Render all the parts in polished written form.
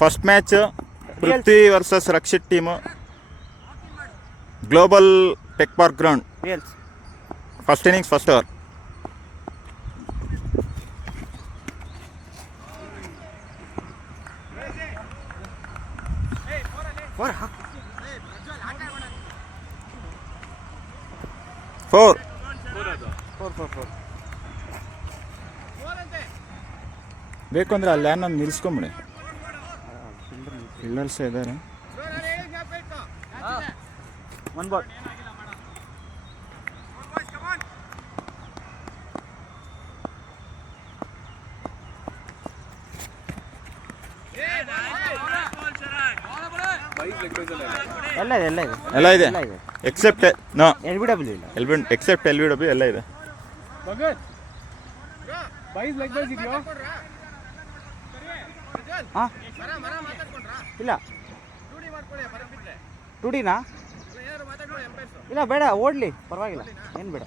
First match Prithvi versus Rakshit team, global tech park ground. First innings first over. Four. ಬೇಕು ಅಂದ್ರೆ ಅಲ್ಲಿ ನಾನು ನಿಲ್ಸ್ಕೊಂಬಿಡಿ, ಫೀಲ್ಡರ್ಸ್ ಇದ್ದಾರೆ. One ball. ಎಲ್ಲ ಇದೆ ಎಕ್ಸೆಪ್ಟ್ ನೋ LBW ಇಲ್ಲ. ಎಕ್ಸೆಪ್ಟ್ LBW ಎಲ್ಲ ಇದೆ. ಇಲ್ಲ 2Dನಾ? ಇಲ್ಲ ಬೇಡ, ಓಡ್ಲಿ ಪರವಾಗಿಲ್ಲ, ಏನು ಬೇಡ.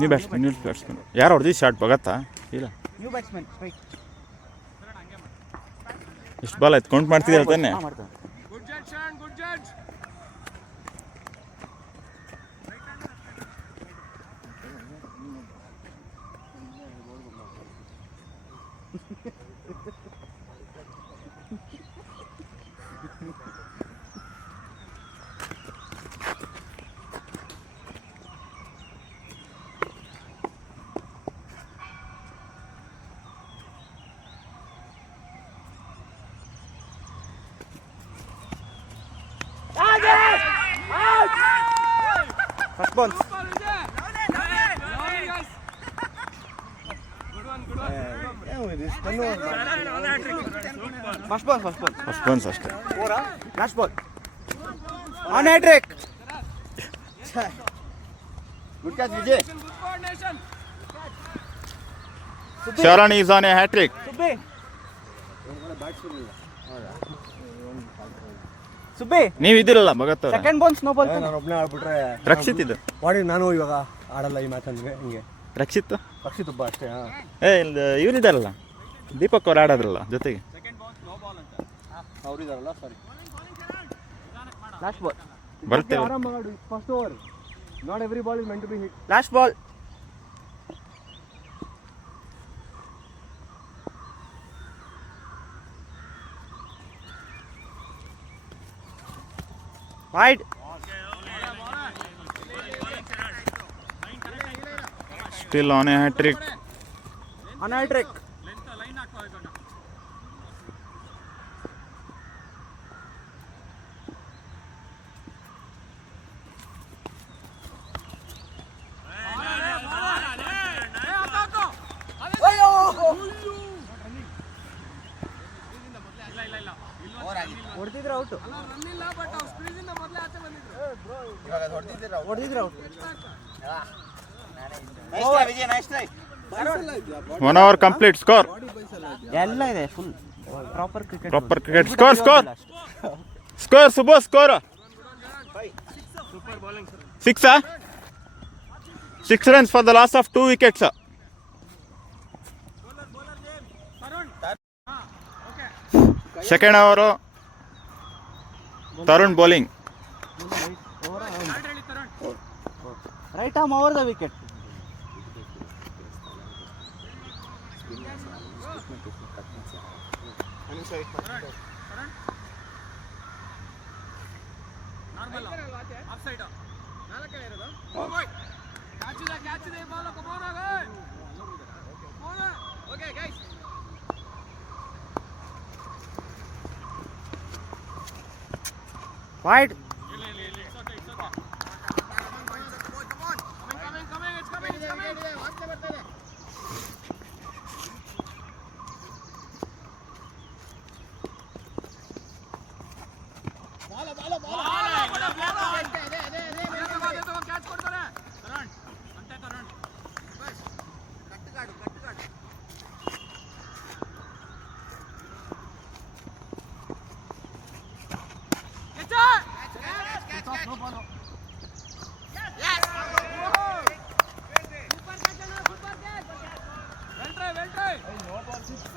ನೀವು ಬ್ಯಾಟ್ಸ್ಮನ್ ಯಾರು ಹೊಡೆದಿ ಶಾರ್ಟ್ ಬಗತ್ತಾ? ಇಲ್ಲ, ಎಷ್ಟು ಬಾಲ್ ಆಯ್ತು ಕೌಂಟ್ ಮಾಡ್ತಿದ್ದೀರ ತಾನೆ? First ball. ಫಸ್ಟ್ ಬಾಲ್ ಅಷ್ಟೇ. Last ball on hattrick. Good catch Vijay. Sharan is on a hattrick. Subbi ನೀವು ಇದ್ದೀರಲ್ಲ Bhagat. Second ball snow ball. ನಾನು ಒಬ್ಬನೇ ಆಡ್ಬಿಟ್ರೆ ರಕ್ಷಿತ್ ಇದು ಮಾಡಿ, ನಾನು ಇವಾಗ ಆಡಲ್ಲ ಈ ಮ್ಯಾಚ್ ಅಂದ್ರೆ ಹಿಂಗೆ. ರಕ್ಷಿತ್ ಒಬ್ಬ ಅಷ್ಟೇ. ಇವರಿದ್ದಾರಲ್ಲ, ದೀಪಕ್ ಅವ್ರು ಆಡೋದ್ರಲ್ಲ ಜೊತೆಗೆ. ಅವರಿದಾರಲ್ಲ, ಸಾರಿ. ಲಾಸ್ಟ್ ಬಾಲ್ ಬರ್ತೇವೆ. ಆರಾಮಾಗಿ ಫಸ್ಟ್ ಓವರ್. Not every ball is meant to be hit. Last ball. wide. Still on a hat trick. On a trick. ಹೊಡೆದಿದ್ರೆ ಔಟ್. ಹೊಡೆದಿದ್ರೆ ಔಟ್. 1 hour complete. Score. ಎಲ್ಲ ಇದೆ full proper cricket. Score Subho, score. 6 6 runs for the loss of 2 wickets. Second over, Tarun bowling. Right arm over the wicket. Wide.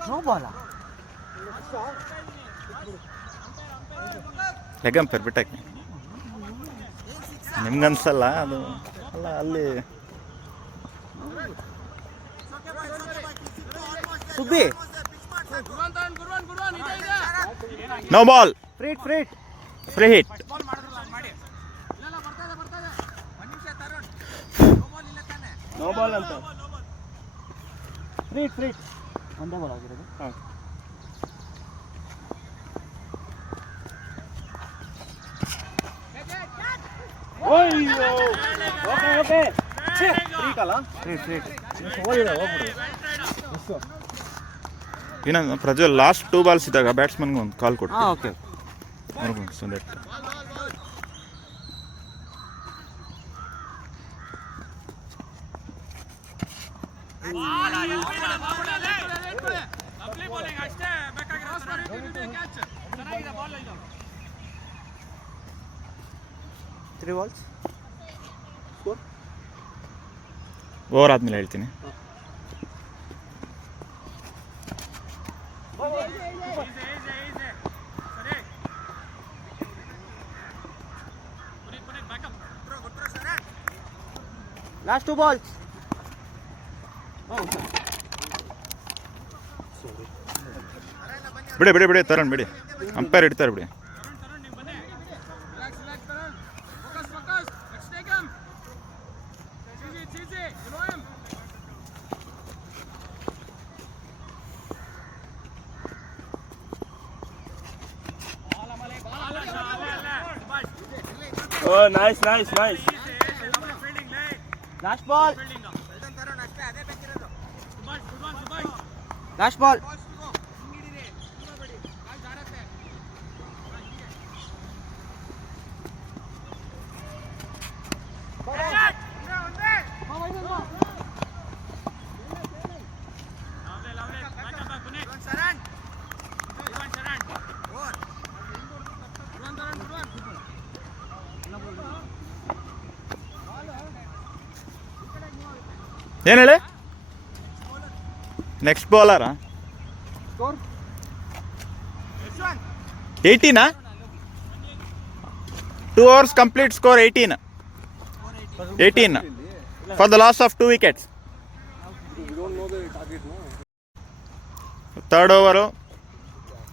No ball. Leg umpire ಬಿಟ್ಟಕ್ಕೆ ನಿಮ್ಗನ್ಸಲ್ಲ ಅದು ಅಲ್ಲ ಅಲ್ಲಿ Subbi. No ball Free, free. Free hit No ball ಅಂತ. Free, free. ಒಂದೇ ball ಆಗಿರೋದು. ಹಾಂ. ಅಯ್ಯೋ. ಓಕೆ. ಛೇ, ಫ್ರೀ ಕಾಲ? Free, free. ಹೋಗಿದೆ, ಹೋಗ್ಬಿಡು. ಇನ್ನೊಂದು ಪ್ರಜ್ವಲ್ ಲಾಸ್ಟ್ 2 ಬಾಲ್ಸ್ ಇದ್ದಾಗ ಬ್ಯಾಟ್ಸ್ಮನ್ಗೆ ಒಂದು ಕಾಲ್ ಕೊಟ್ಟು ಓಕೆ. ಅವ್ರಿಗೂ ಸುಂದರ್ Three balls. ಓವರ್ ಆದ್ಮೇಲೆ ಹೇಳ್ತೀನಿ. Last 2 balls. ಬಿಡಿ ತರಣ್ ಬಿಡಿ, ಅಂಪೈರ್ ಇಡ್ತಾರೆ ಬಿಡಿ. Oh, nice. Last ball. Last ball. ಏನು ಹೇಳಿ? Next ಬೌಲರಾ? Score? 18 2 overs complete score 18 for the loss of 2 wickets. We don't know the target, no? Third over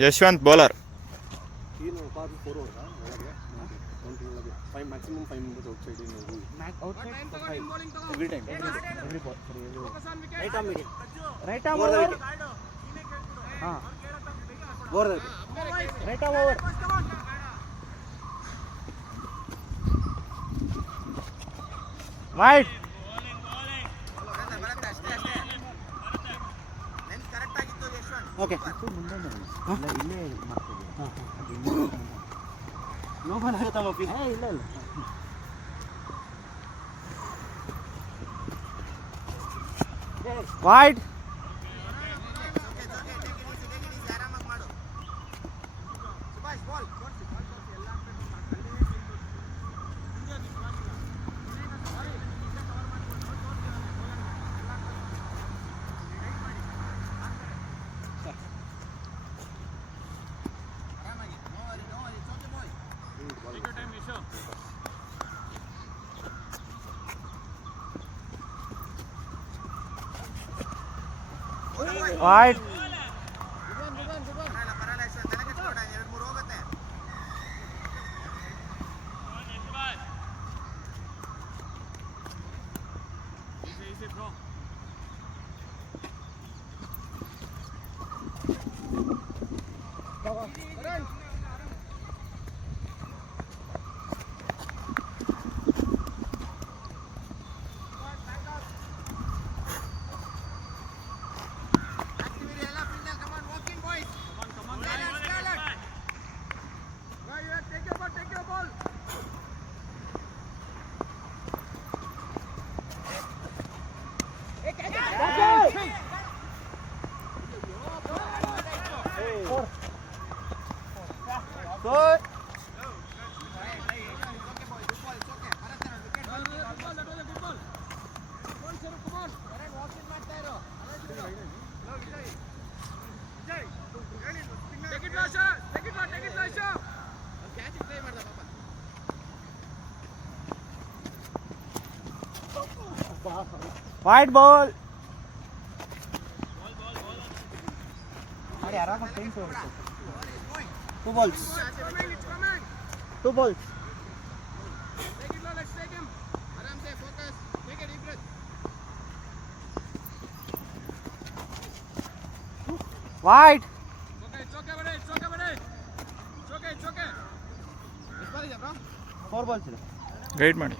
Yashwant bowler. ಏನು ಪಾರ್ 4 over ಒಳಗೆ five maximum 5 members outside in the rule. Outside. Every time. Every ball. Right arm medium. Right arm over. हाँ. Over there. Right arm over. Wide. Okay. ಇಲ್ಲೇ ಮಾಡ್ತೀವಿ. No ball ಆಗುತ್ತಮ್ಮ please. ಇಲ್ಲ. Wide. Wide. Score. Wide ball. अरे आराम से tense हो रहा है. 2 balls. 2 balls. Take it low, let's take him. Aram se focus. Take a deep breath. Wide. It's okay, buddy. It's okay, buddy. It's okay, it's okay. Which ball is it, bro? 4 balls ಇದೆ. Guide ಮಾಡಿ.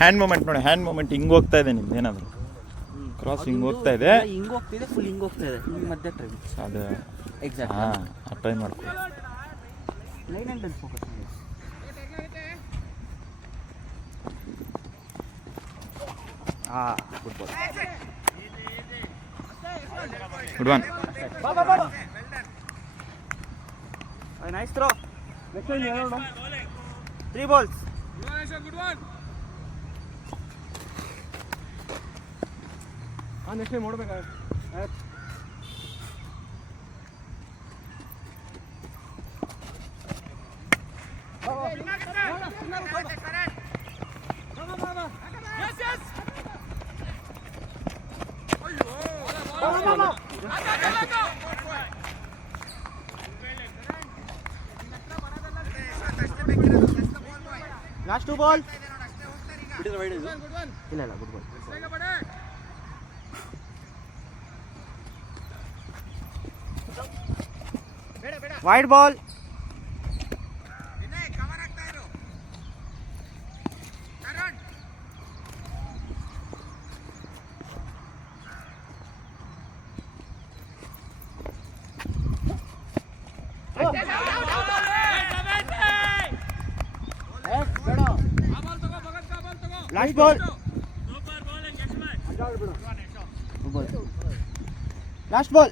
Hand moment ನೋಡಿ, hand moment ಹಿಂಗೆ ಹೋಗ್ತಾ ಇದೆ ನಿಮ್ದು ಏನಾದರೂ cross ಹಿಂಗೆ ಹೋಗ್ತಾ ಇದೆ, ಹಿಂಗೆ ಹೋಗ್ತಿದೆ, ಫುಲ್ ಹಿಂಗೆ ಹೋಗ್ತಾ ಇದೆ. ಹಿಂಗೆ ಮಧ್ಯೆ ಟ್ರೈ. ಅದು ಎಕ್ಸಾಕ್ಟ್. ಹಾಂ ಟ್ರೈ ಮಾಡ್ಕೊ. ಲೈನ್ ಆ್ಯಂಡ್ ಫೋಕಸ್ ಮಾಡಿ. ಹಾಂ, good ball. Good one. Nice throw. Next 3 balls. Good one. Next time ನೋಡ್ಬೇಕಾ? Last 2 balls. Good one. ಇಲ್ಲ ಇಲ್ಲ, good ball. Wide ball. Last ball. Last ball.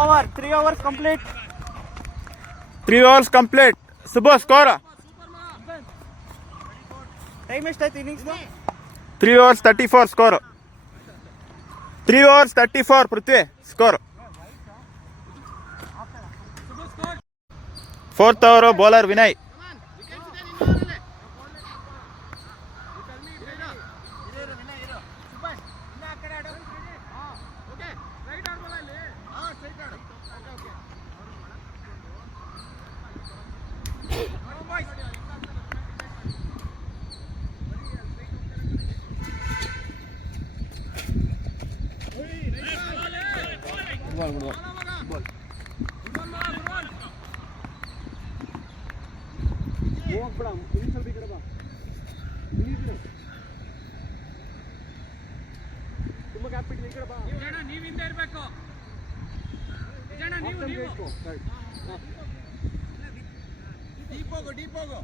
Over. 3 overs complete. 3 overs complete. Subbo score. Time ಎಷ್ಟಾಯ್ತು ಇನ್ನಿಂಗ್ಸ್? 3 overs 34 score. 3 overs 34 Prithvi score. 4th over bowler Vinay. ನೀವು ಹಿಂದೆ ಇರಬೇಕು. Deep ಹೋಗು.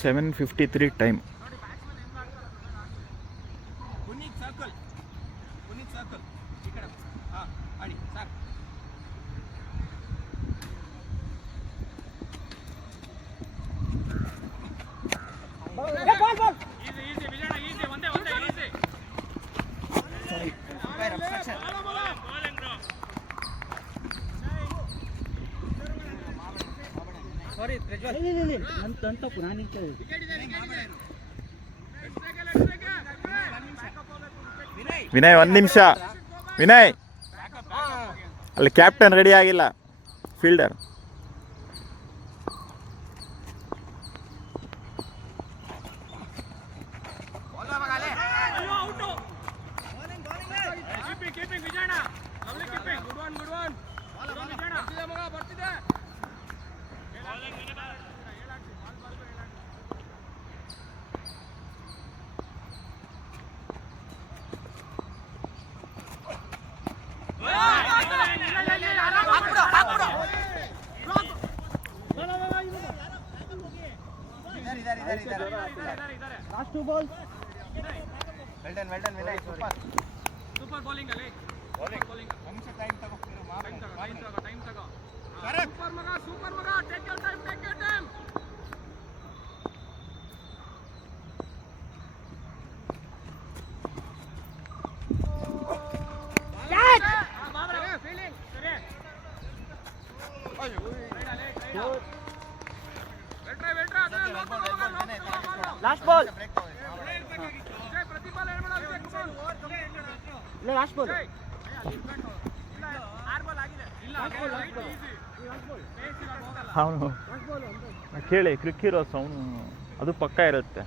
7:53 time. Puneeth circle ಈ ಕಡೆ. ಹಾಂ, ಆಡಿ ಸಾಕು. ಈಸಿ ವಿಜಯಣ್ಣ, ಈಸಿ ಒಂದೇ ಈಸಿ. ಸಾರಿ ಪ್ರಜ್ವಲ್, ನನ್ನ ತಪ್ಪು, ನಾನು ನಿಂತಿದ್ದೆ. ವಿನಯ್ 1 ನಿಮಿಷ. ವಿನಯ್ ಅಲ್ಲಿ ಕ್ಯಾಪ್ಟನ್ ರೆಡಿ ಆಗಿಲ್ಲ, fielder. Last 2 balls. Well done, Vinay. Super. Super bowling ಅಲ್ಲಿ. Bowling. Time ತಗೋ. Super ಮಗ. Take your time. Catch! Feeling. ಸರಿ. ವೆಲ್ಟ್ರಾ. Last ball. ಪ್ರತಿಫಲ ಏನು ಮಾಡೋದು? ಇಲ್ಲ last ball. ಅವನು ಕೇಳಿ ಕ್ರಿಕ್ಕಿರೋಸ್ ಅವನು ಅದು ಪಕ್ಕ ಇರುತ್ತೆ.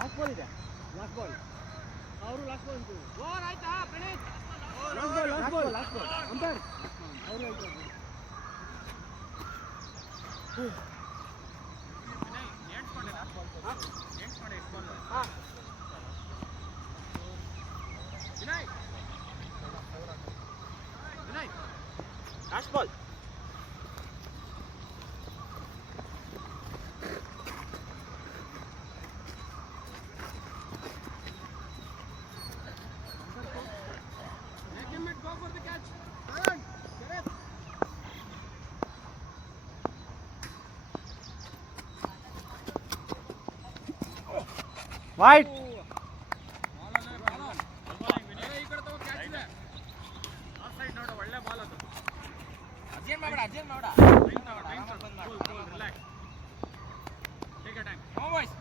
Last ball ಇದೆ. Last ball. ಅವರು last ball ಅಂತಾರೆ. ಓವರ್ ಆಯ್ತಾ ಪ್ರಣೀತ್? Last ball. ಅಂತಾರೆ. ಅವರು ಆಯ್ತು. Last ball. Go for the catch. Wide. ಈ ಕಡೆ ತಗೋ ಕ್ಯಾಚ್ ಇದೆ. ಆಫ್ ಸೈಡ್ ನೋಡು ಒಳ್ಳೆ ಬಾಲ್ ಅದು. ಅರ್ಜೆಂಟ್ ಮಾಡಬೇಡ. Relax. Take your time. Come on, boys.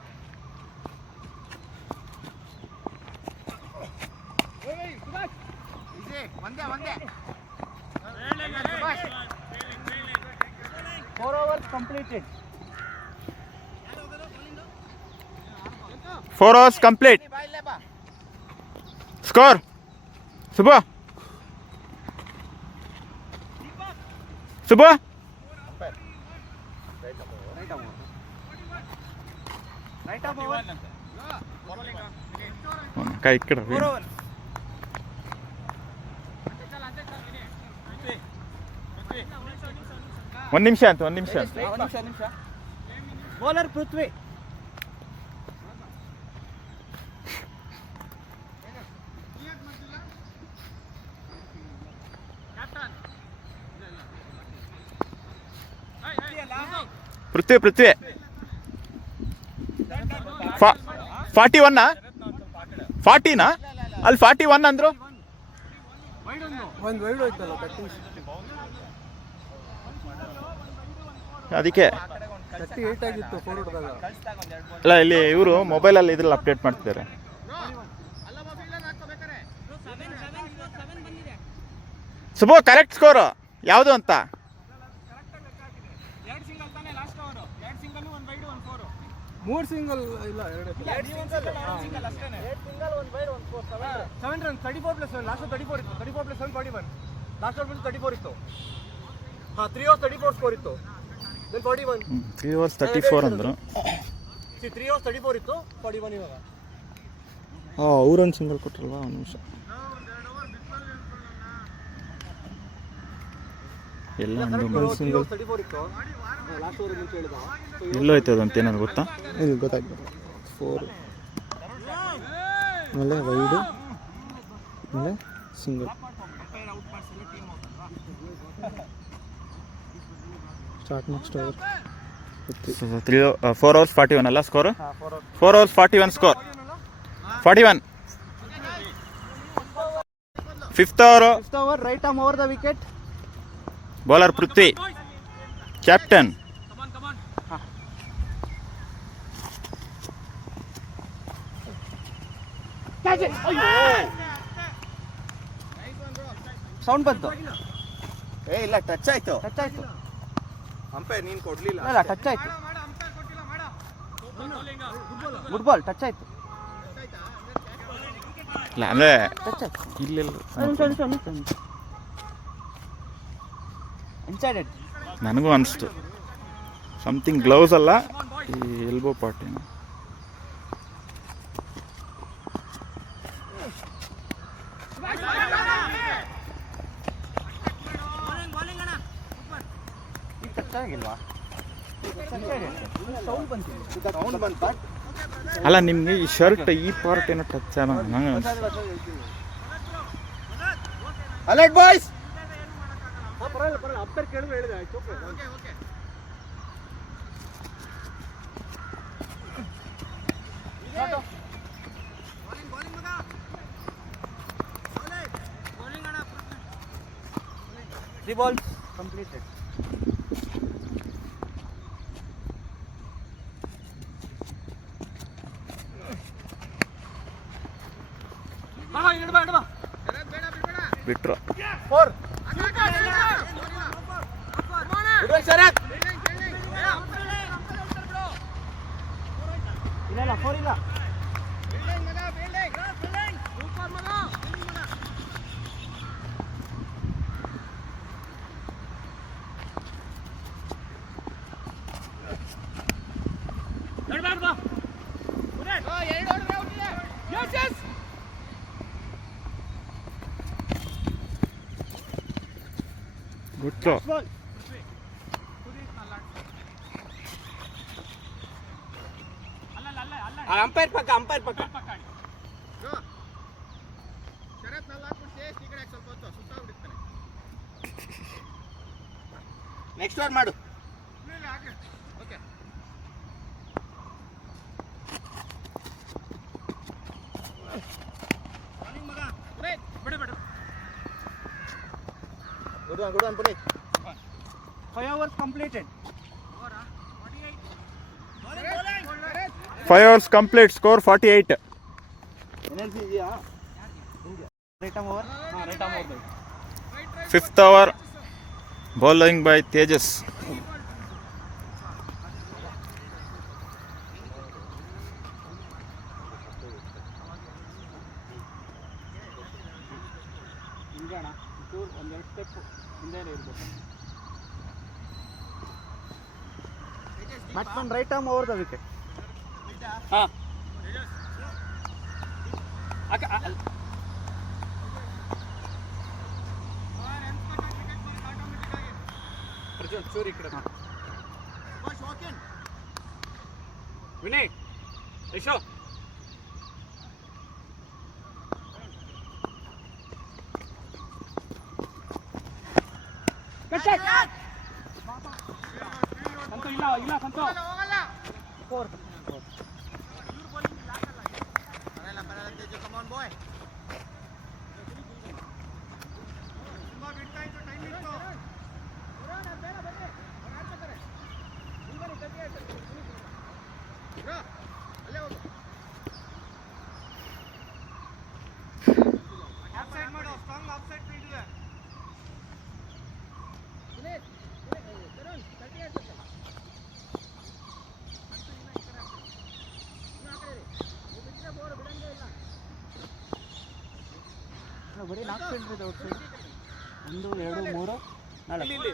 Easy. ಒಂದೇ. 4 overs completed. 4 hours complete. ಬಾ ಇಲ್ಲೇ ಬಾ. Score. Subha. Right up over. ಕೈ ಇಕ್ಕಡ 4 over. ಒಂದು ನಿಮಿಷ ಅಂತ ಒಂದು ನಿಮಿಷ. Bowler Prithvi. ಪೃಥ್ವಿ 41 40ನಾ ಅಲ್ಲಿ 41 ಅಂದ್ರು. ಒಂದು ವೈಡ್ ಹೋಯ್ತಲ್ಲ ಕಟ್ಟಿಂಗ್ ಅದಕ್ಕೆ 38 ಆಗಿತ್ತು 4 ಹೊಡೆದಾಗ. ಅಲ್ಲ ಇಲ್ಲಿ ಇವರು ಮೊಬೈಲಲ್ಲಿ ಇದ್ರಲ್ಲಿ ಅಪ್ಡೇಟ್ ಮಾಡ್ತಿದ್ದಾರೆ. ಸುಬೋ ಕರೆಕ್ಟ್ ಸ್ಕೋರು ಯಾವುದು ಅಂತ? 2 ಸಿಂಗಲ್ ತಾನೆ last over. 2 single 1 wide 1 4. 3 single ಇಲ್ಲ 2 ಸಿಂಗಲ್ ಅಷ್ಟೇನೆ. 8 single, 1 wide, 1 4, 7 runs. 34 plus 1. Last 34 ಇತ್ತು. 34 plus 1 41. Last over 34 ಇತ್ತು. 3 overs 34 score ಇತ್ತು. Then 41. 3 hours 34 ಅಂದರು. 3 overs 34 ಇತ್ತು. 41 ಇವಾಗ. ಅವ್ರೊಂದು ಸಿಂಗಲ್ ಕೊಟ್ಟರಲ್ವಾ? ಒಂದು ನಿಮಿಷ ಎಲ್ಲ ಒಂದು ಸಿಂಗಲ್ 34 ಇತ್ತು. ಲಾಸ್ಟ್ ಓವರ್ ಮುಂಚೆ ಹೇಳಿದ. ಎಲ್ಲೋಯ್ತು ಅದಂತ ಏನಾದ್ರು ಗೊತ್ತಾ? ಇದು ಗೊತ್ತಾಯ್ತು 4 ಆಮೇಲೆ ವೈಡ್ ಆಮೇಲೆ single start next over 4 hours 41 ಅಲ್ಲ score? 4 hours 41 score. 41 fifth over. Right arm over the wicket. Bowler Prithvi, captain. Sound ಬಂತು. ಇಲ್ಲ ಟಚ್ ಆಯ್ತು. ಅಂಪೈರ್ ನೀನು ಕೊಡ್ಲಿಲ್ಲ. ಇಲ್ಲ ಟಚ್ ಆಯ್ತು. ಗುಡ್ ಬಾಲ್ ಟಚ್ ಆಯ್ತು. ಇಲ್ಲ ಅಂದರೆ ಟಚ್ ಆಯ್ತು. ಇಲ್ಲೆಲ್ಲ ಇನ್ಸೈಡೆಡ್. ನನಗೂ ಅನಿಸ್ತು ಸಮಥಿಂಗ್ ಗ್ಲೌಸ್ ಅಲ್ಲ ಈ ಎಲ್ಬೋ ಪಾರ್ಟಿನ. ಟಚ್ ಆಗಿಲ್ವಾ ಸೌಂಡ್ ಬಂತಿಲ್ಲ ಸೌಂಡ್ ಬಂತ ಅಲ್ಲ ನಿಮಗೆ ಈ ಶರ್ಟ್ ಈ ಪಾರ್ಟ್ ಏನೋ ಟಚ್ ನಂಗೆ ಅಲರ್ಟ್ ಬಾಯ್ಸ್ ಪರವಾಗಿಲ್ಲ ಅಪ್ಪರ್ ಕೇಳಿದ್ರೆ ಹೇಳಿದೆ ಆಯ್ತು ಓಕೆ The ball completed. ಬಿಟ್ರು 4. ಶರತ್ ಇಲ್ಲ 4 ಇಲ್ಲ. ಬಿಟ್ರು ಅಂಪೈರ್ ಪಕ್ಕ ನೆಕ್ಸ್ಟ್ ಓವರ್ ಮಾಡು good one Puneeth 5 hours completed. 5 hours complete, score 48. Energy ಇದೆಯಾ right arm over right arm over 5th hour, bowling by Tejas. ಹಿಂಗೆ ಅಣ್ಣ ಚೂರು ಒಂದೆರಡು ಸ್ಟೆಪ್ ಹಿಂದೆ ಇರಬೇಕು. Batsman right arm over the wicket. ಹಾಂ ಅರ್ಜುನ್ ಚೂರು ಈ ಕಡೆ ವಿನಯ್ ಯಶೋ ಸಂತು ಇಲ್ಲ ಸಂತು 4. ಬರೀ 4 ಫೀಲ್ಡ್ ಇದೆ ಔಟ್ ಸೈಡ್. 1 2 3 4 ಅದೇ ಇದೆ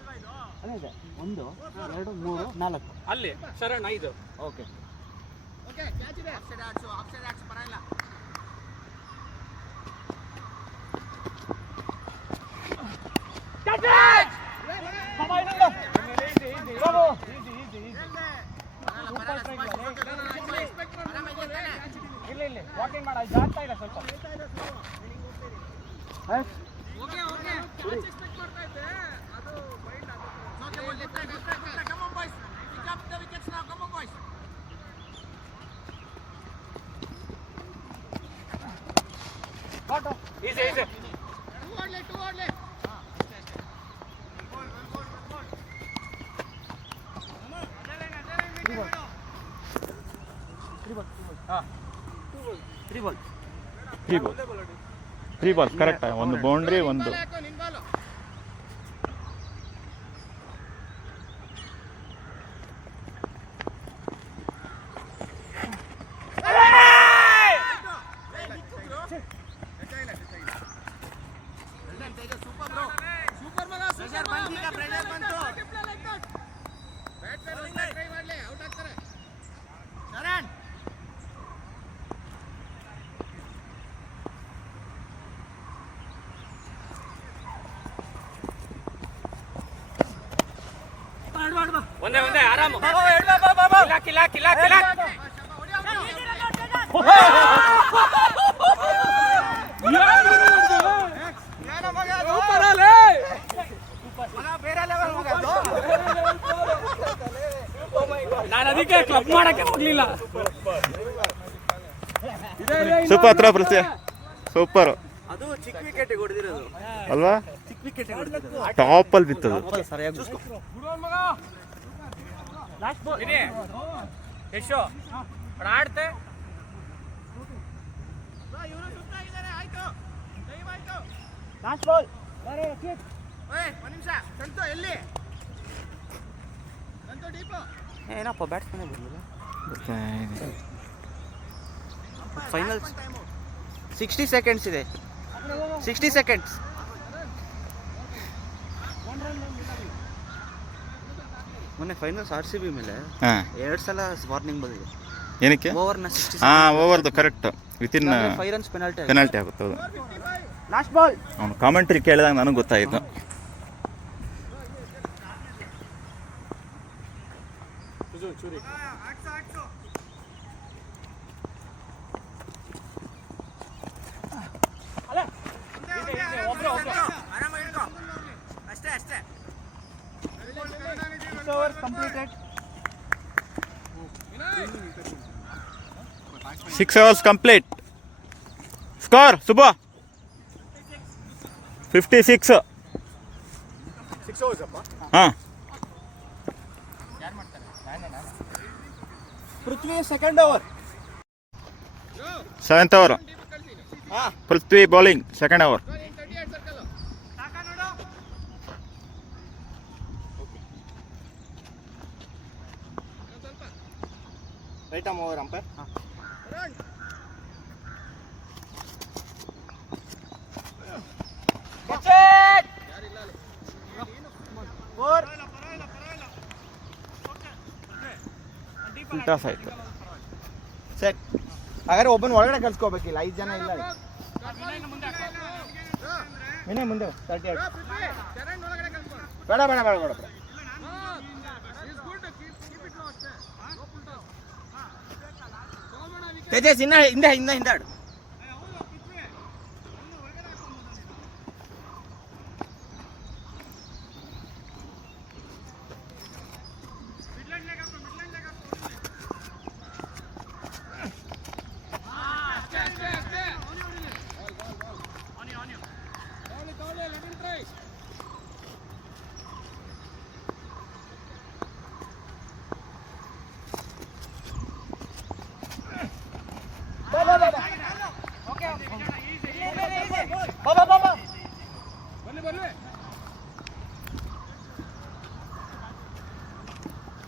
1 2 3 4 ಅಲ್ಲಿ ಶರಣ್ 5. ಓಕೆ ಕ್ಯಾಚ್ ಇದೆ. ಆಫ್ ಸೈಡ್ ಆಡ್ಸು ಬರಲ್ಲ. ಕ್ಯಾಚ್ ಬಾಬಾ ಇನ್ನೊಂದು ಬ್ರಾವೋ ಈಜಿ ಸೂಪರ್ ಟ್ರೈ ಇಲ್ಲ ವಾಕಿಂಗ್ ಮಾಡ ಜಾಗ್ತಾ ಇಲ್ಲ ಸ್ವಲ್ಪ. ಓಕೆ ಕ್ಯಾಚ್ ಎಕ್ಸ್ಪೆಕ್ಟ್ ಮಾಡ್ತಾ ಇದ್ದೆ ಅದು ಮೈಂಡ್ ಅದು come on boys pick up the wickets now come on boys. Got easy 2 ಓಡ್ಲೆ Three balls, correct. ಒಂದು ಬೌಂಡ್ರಿ ಒಂದು ಒಂದೇ ಆರಾಮ ಕಿಲಾಕ್ ನಾನು ಅದಕ್ಕೆ ಕ್ಲಬ್ ಮಾಡಕ್ಕೆ ಹೋಗ್ಲಿಲ್ಲ. ಸೂಪರ್ ಹತ್ರ ಪೃಥ್ವಿ, ಸೂಪರ್ ಅದು ಚಿಕ್ಕ ವಿಕೆಟ್ ಹೊಡೆದಿರೋದು, ಅಲ್ವಾ? ಚಿಕ್ಕ ವಿಕೆಟ್ ಹೊಡೆದಿರೋದು. ಟಾಪಲ್ಲಿ ಬಿತ್ತದು. ಸರಿಯಾಗಿ ಯಶೋ ಆಡ್ತೆ ಏನಪ್ಪ ಬ್ಯಾಟ್ಸ್ಮನ್ ಬರಲಿಲ್ಲ. ಫೈನಲ್ 60 ಸೆಕೆಂಡ್ಸ್ ಇದೆ, 60 ಸೆಕೆಂಡ್ಸ್. ಮೊನ್ನೆ ಫೈನಲ್ಸ್ RCB ಮೇಲೆ ಹಾಂ, 2 ಸಲ ವಾರ್ನಿಂಗ್ ಬಂದಿದೆ. ಏನಕ್ಕೆ? ಓವರ್ನ 60 ಹಾಂ, ಓವರ್ದು correct within 5 runs penalty. Penalty ಆಗುತ್ತೆ. ಹೌದು, ಲಾಸ್ಟ್ ಬಾಲ್. ಅವನು ಕಾಮೆಂಟ್ರಿ ಕೇಳಿದಾಗ ನನಗೆ ಗೊತ್ತಾಯಿತು. ಚೂರಿ ಅಷ್ಟೇ 6 overs completed. 6 hours complete. Score Subba 56. 6 hours ಅಪ್ಪ. ಹಾಂ, Prithvi second over. 7th over Prithvi bowling, second over. Right arm over umpire. Toss ಆಯಿತು. ಸೆಟ್. ಹಾಗಾದ್ರೆ ಒಬ್ಬನ ಒಳಗಡೆ ಕಳ್ಸ್ಕೋಬೇಕಿಲ್ಲ, 5 ಜನ ಇಲ್ಲ. ವಿನಯ್ ಮುಂದೆ 38. ಬೇಡ. ತೇಜಸ್ ಹಿಂದೆ ಆಡು.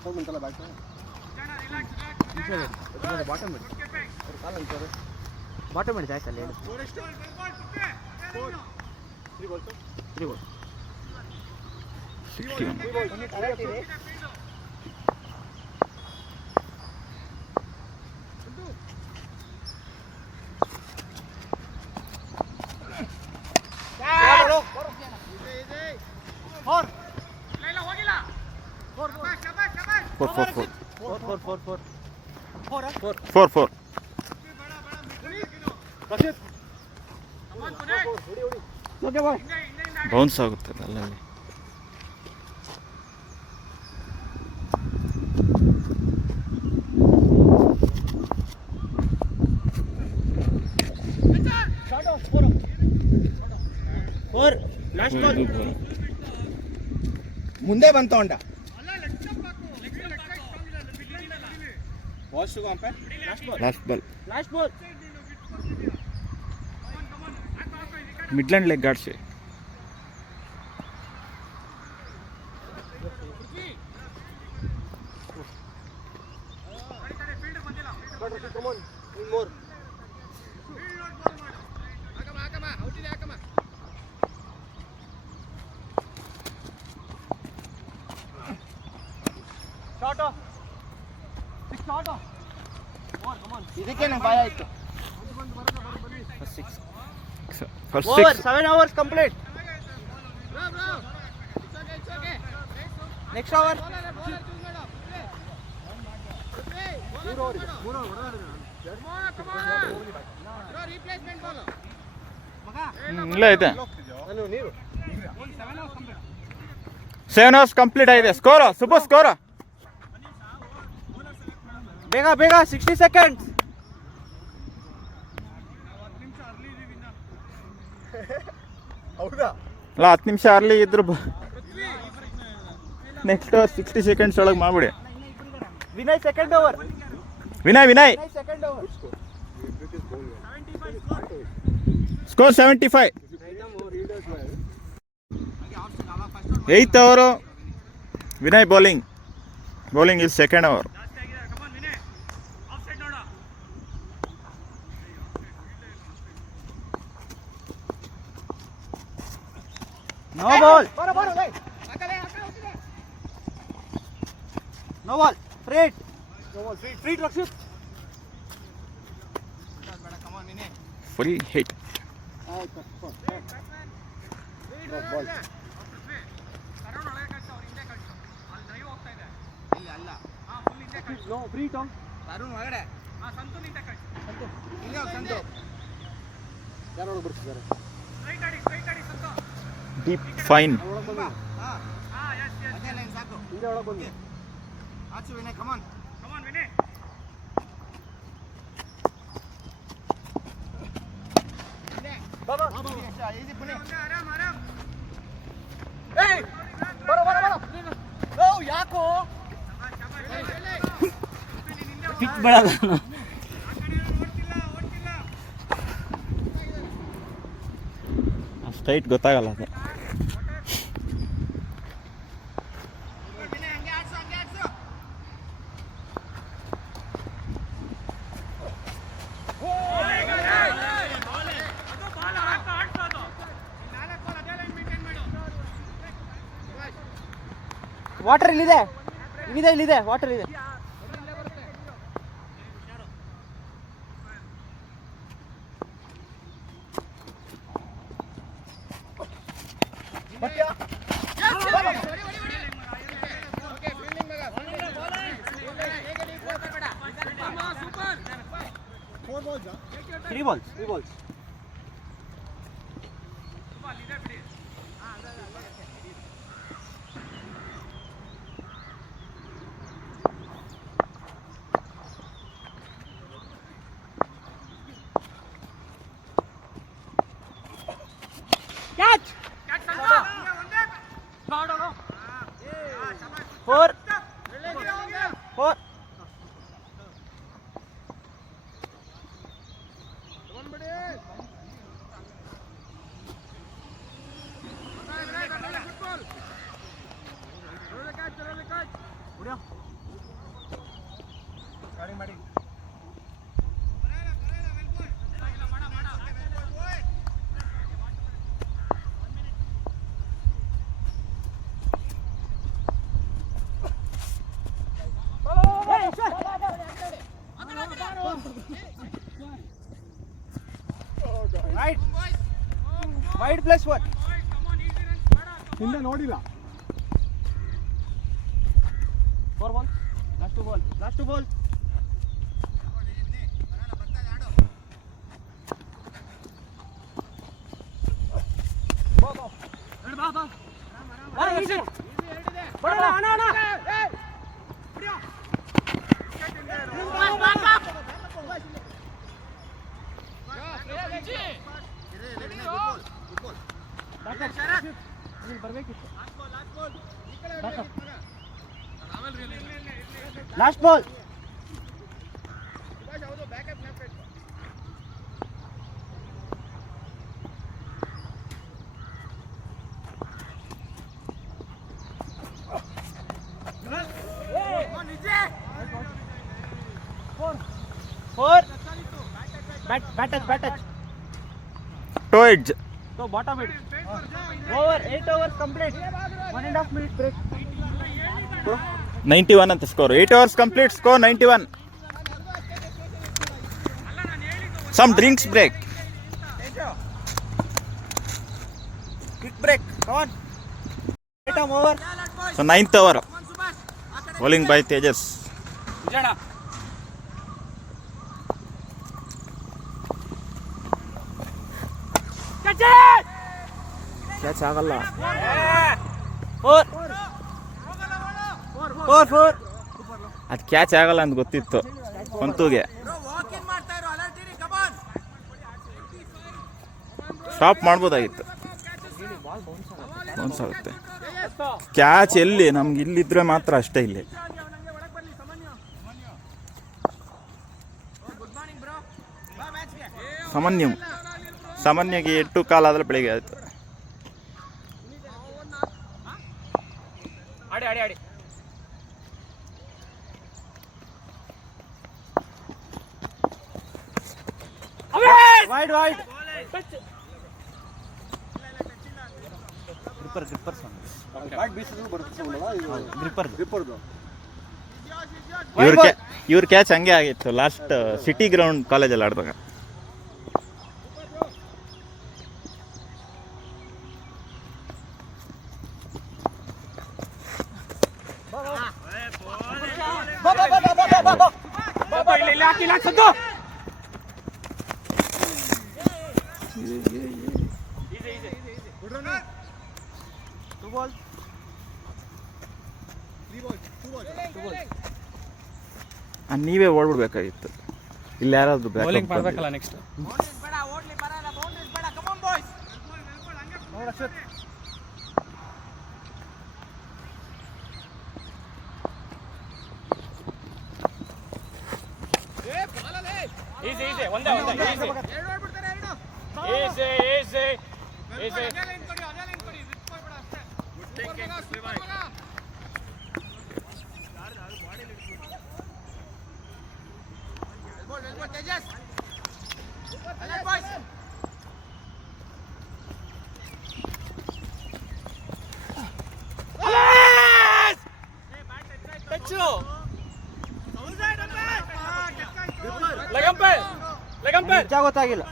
ಹೋಗ್ಬಂತಲ್ಲ ಬ್ಯಾಟ್ ಬಾಟಮ್ ಮಾಡಿದೆ ಆಯ್ತಲ್ಲ ಹೇಳಿ. 61. Four. ಬೌನ್ಸ್ ಆಗುತ್ತೆ ಅಲ್ಲಲ್ಲಿ. ಮುಂದೆ ಬಂತು ಹೊಂಡ. ಲಾಸ್ಟ್ ಬಾಲ್ ಮಿಡ್ಲ್ಯಾಂಡ್ ಲೆಗ್ ಗಾಡ್ಸಿ. ಇದಕ್ಕೆ ನಂಗೆ ಭಯ ಆಯ್ತು. First 7 hours complete. Next over. Replacement ball ಇಲ್ಲೇ ಐತೆ ನೀರು 7 hours ಕಂಪ್ಲೀಟ್ ಆಗಿದೆ. Score super score. ಬೇಗ ಬೇಗ 60 seconds. ಹೌದಾ? ಅಲ್ಲ 10 ನಿಮಿಷ ಅರ್ಲಿ ಇದ್ರು ನೆಕ್ಸ್ಟ್ 60 seconds ಒಳಗೆ ಮಾಡ್ಬಿಡಿ. Vinay second over. Vinay second over. Score 75. 8th over Vinay bowling is second over. No ball. No ball. Free hit. Free hit Rakshit. Full hit. Ball no free ಟಾಮ್. ಯಾರೊಳಗೆ ಬರ್ತಿದ್ದಾರೆ? Deep fine. ಹಿಂದೆ ಒಳಗೆ ಬಂದು ಯಾಕೋ ಪಿಚ್ ಬಿಡಲ್ಲ. ಅಷ್ಟು ಹೈಟ್ ಗೊತ್ತಾಗಲ್ಲ ಅದು. ವಾಟರ್ ಇಲ್ಲಿದೆ ವಾಟರ್ ಇದೆ. Three balls. Catch. Four. Right. Wide plus one. ಹಿಂದೆ ನೋಡಿಲ್ಲ. 4 balls. Last two ball. Last ball. Four. Bat touch. Toe edge. So bottom it. Over 8 hours complete. 1.5 minutes break. 91 ಅಂತ score. 8 hours complete. Score 91. Some drinks break. Quick break. Come on. 8 over. So 9th over. Bowling by Tejas. Catch ಆಗಲ್ಲ. 4 ಅದು catch ಆಗಲ್ಲ ಅಂತ ಗೊತ್ತಿತ್ತು ಪಂತುಗೆ. Stop ಮಾಡ್ಬೋದಾಗಿತ್ತು. Bounce ಆಗುತ್ತೆ. Catch ಎಲ್ಲಿ ನಮ್ಗೆ ಇಲ್ಲಿದ್ರೆ ಮಾತ್ರ ಅಷ್ಟೇ. ಇಲ್ಲಿ ಸಾಮಾನ್ಯಗೆ 8 ಕಾಲಾದ್ರೆ ಬೆಳಿಗ್ಗೆ ಆಯ್ತು. ಆಡಿ ವೈಡ್ ಗ್ರಿಪ್ಪರ್ ಬ್ಯಾಟ್ ಬೀಸಿದ್ರು ಬರುತ್ತೆ ಇದು ಗ್ರಿಪ್ಪರ್ದು. ಇವ್ರ ಕ್ಯಾಚ್ ಹಂಗೆ ಆಗಿತ್ತು ಲಾಸ್ಟ್ ಸಿಟಿ ಗ್ರೌಂಡ್ ಕಾಲೇಜಲ್ಲಿ ಆಡಿದಾಗ. ಇಲ್ಲಿ ಹಾಕಿಲ್ಲ ಸದ್ದು. ನೀವೇ ಓಡ್ಬಿಡ್ಬೇಕಾಗಿತ್ತು. ಇಲ್ಲಿ ಯಾರಾದ್ರೂ ಬೌಲಿಂಗ್ ಮಾಡ್ಬೇಕಲ್ಲ ನೆಕ್ಸ್ಟ್. ಈಸಿ ಒಂದೇ ಈಸಿ ನಿಜ ಗೊತ್ತಾಗಿಲ್ಲ.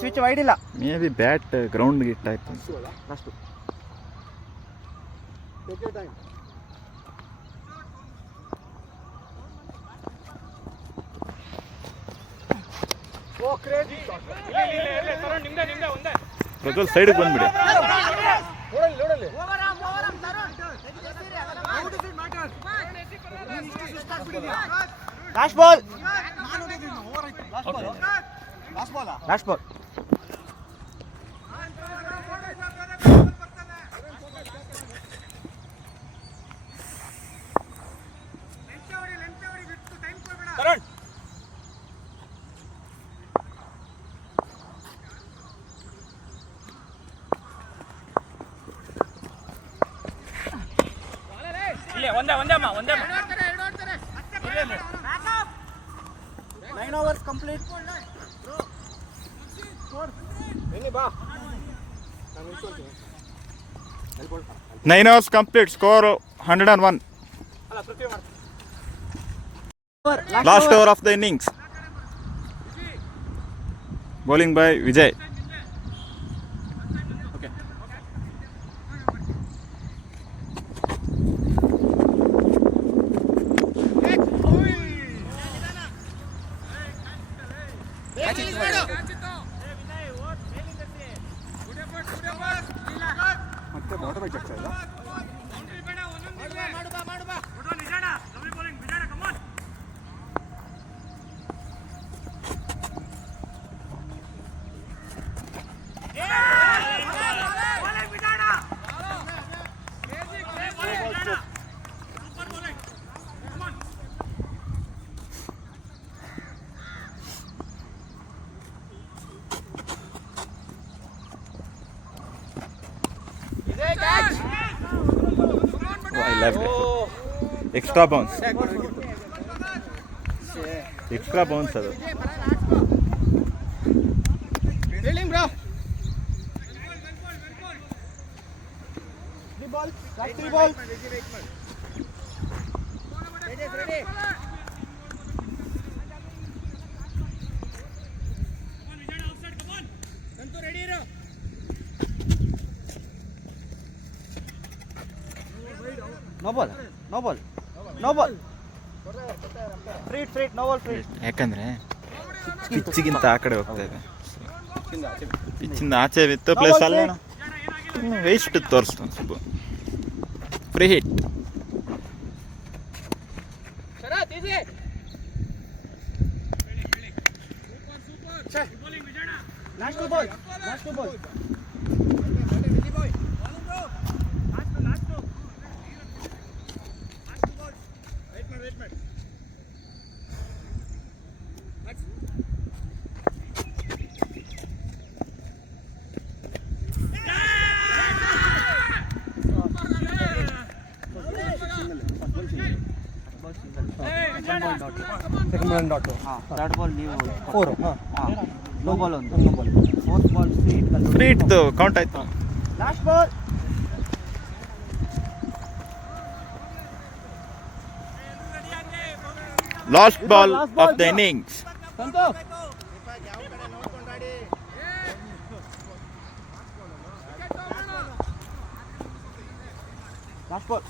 ಸ್ವಿಚ್ ವೈಡ್ ಇಲ್ಲ. ಮೇ ಬಿ ಬ್ಯಾಟ್ ಗ್ರೌಂಡ್ಗೆ ಇಟ್ಟಾಯ್ತು. ಅಷ್ಟು ನಿಮ್ದೆ ಒಂದೇ. ಪ್ರಜ್ವಲ್ ಸೈಡ್ಗೆ ಬಂದ್ಬಿಡಿ. Last ball. ಒಂದೇ 9 overs complete. 9 hours complete. Score 101. Last over of the innings. Bowling by Vijay. I loved it. Extra bounce. Extra bounce ಅದು. No ball. Free hit no ball free hit. ಯಾಕಂದ್ರೆ ಪಿಚ್ಗಿಂತ ಆ ಕಡೆ ಹೋಗ್ತಾ ಇದೆ, ಪಿಚ್ಚಿಂದ ಆಚೆ ಬಿತ್ತು ಪ್ಲಸ್ ಅಲ್ಲೇ ವೇಸ್ಟ್ ತೋರಿಸ್ತು ಸ್ವಲ್ಪ. Free hit. Last two ball. Second ball dot. ಹಾಂ, ಥರ್ಡ್ ಬಾಲ್ ನೀವು 4. ಹಾಂ, ನೋ ಬಾಲ್ ಒಂದು, ಫೋರ್ತ್ ಬಾಲ್ ಫ್ರೀ ಹಿಟ್ದು ಕೌಂಟ್ ಆಯ್ತು. Last ball. Last ball of the innings. Santu. Last ball.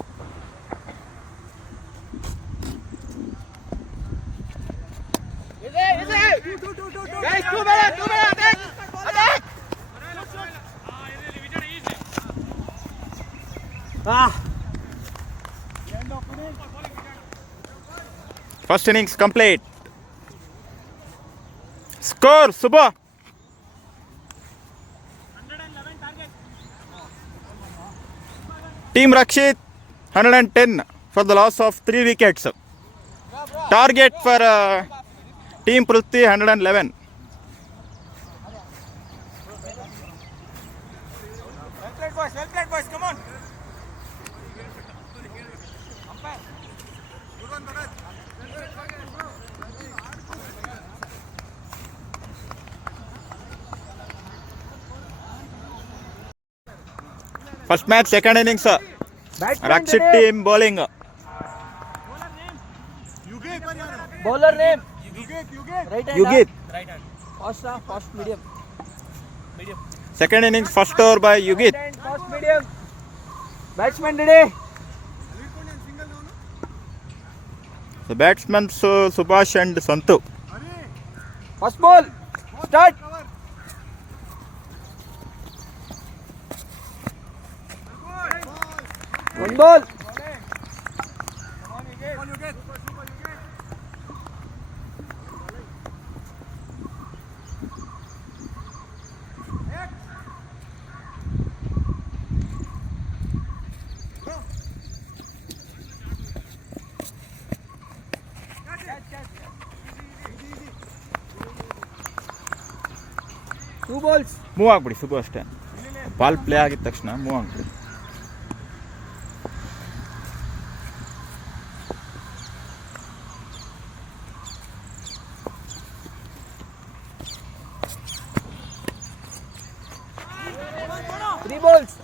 First innings complete. Score, Subha. 111 target. Team Rakshit 110 for the loss of 3 wickets. Target for Team Prithvi 111. Well played boys, come on. First match, second innings. Rakshit team bowling. Bowler name right hand. Yugit. Fast medium. Second innings, first over by Yugit. Fast medium. Batsman ready. The batsmen Subhash and Santu. First ball start. One ball. Two balls. Move ಆಗ್ಬಿಡಿ ಸುಬು ಅಷ್ಟೇ. Ball play ಆಗಿದ ತಕ್ಷಣ move ಆಗ್ಬಿಡಿ. Three balls.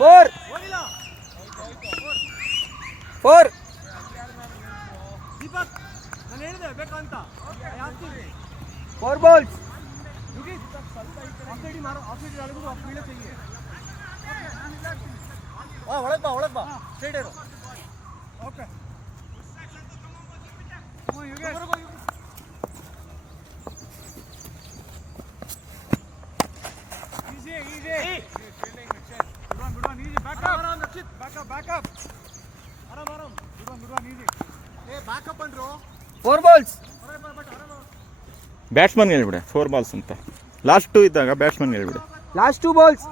Four. Four balls. ಒಳಗ್ ಬಾ straight ಇರು. Okay four balls. Batsman ಹೇಳ್ಬಿಡೆ 4 balls ಅಂತ. ಲಾಸ್ಟ್ 2 ಇದ್ದಾಗ ಬ್ಯಾಟ್ಸ್ಮನ್ ಹೇಳ್ಬಿಡೆ. Last two balls.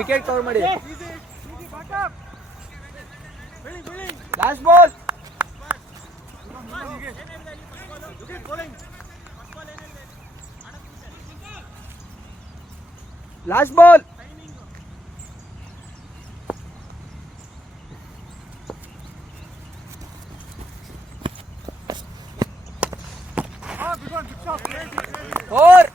Wicket cover ಮಾಡಿ. Last ball. Last ball. Four.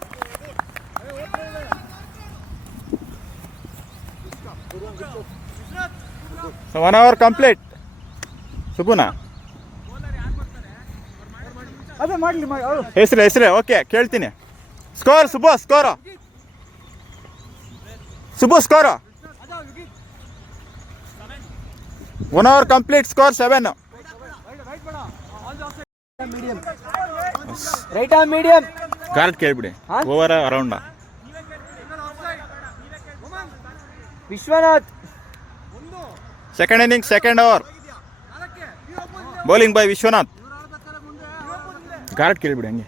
So 1 hour complete. ಸುಬುನಾ ಅದೇ ಮಾಡಲಿ ಅವರು ಹೆಸರೇ ಓಕೆ ಕೇಳ್ತೀನಿ. Score Subbu, score Subbu, score 1 hour complete, score 7. Right arm medium. Guard ಕೇಳ್ಬಿಡಿ. Over around Vishwanath. Second inning, second over, bowling by Vishwanath. Guard ಕೇಳ್ಬಿಡಿ, ಹಂಗೆ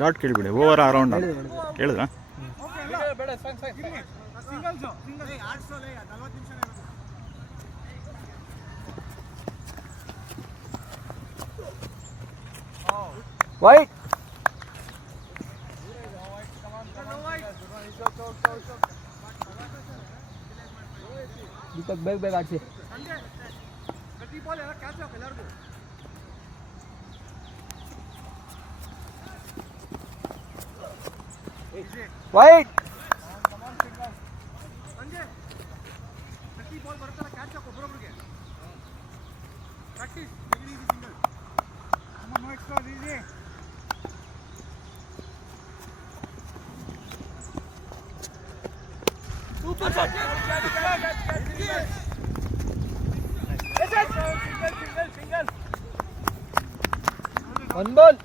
ಗಾರ್ಡ್ ಕೇಳ್ಬಿಡಿ. ಓವರ್ ಅರೌಂಡ್ ಹೇಳಿದ್ರ? ವೈಟ್. ದೀಪಕ್ ಬೇಗ ಆಡಿಸಿ. ವೈಟ್. One ball.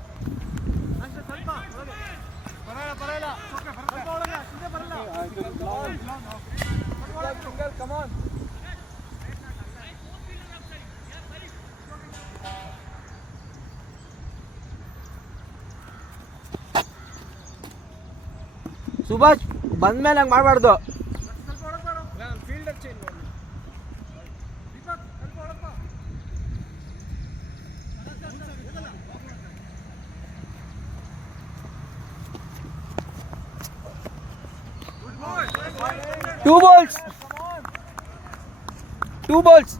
ಸುಭಾಷ್ ಬಂದ್ಮೇಲೆ ಹಂಗೆ ಮಾಡಬಾರ್ದು. Two balls.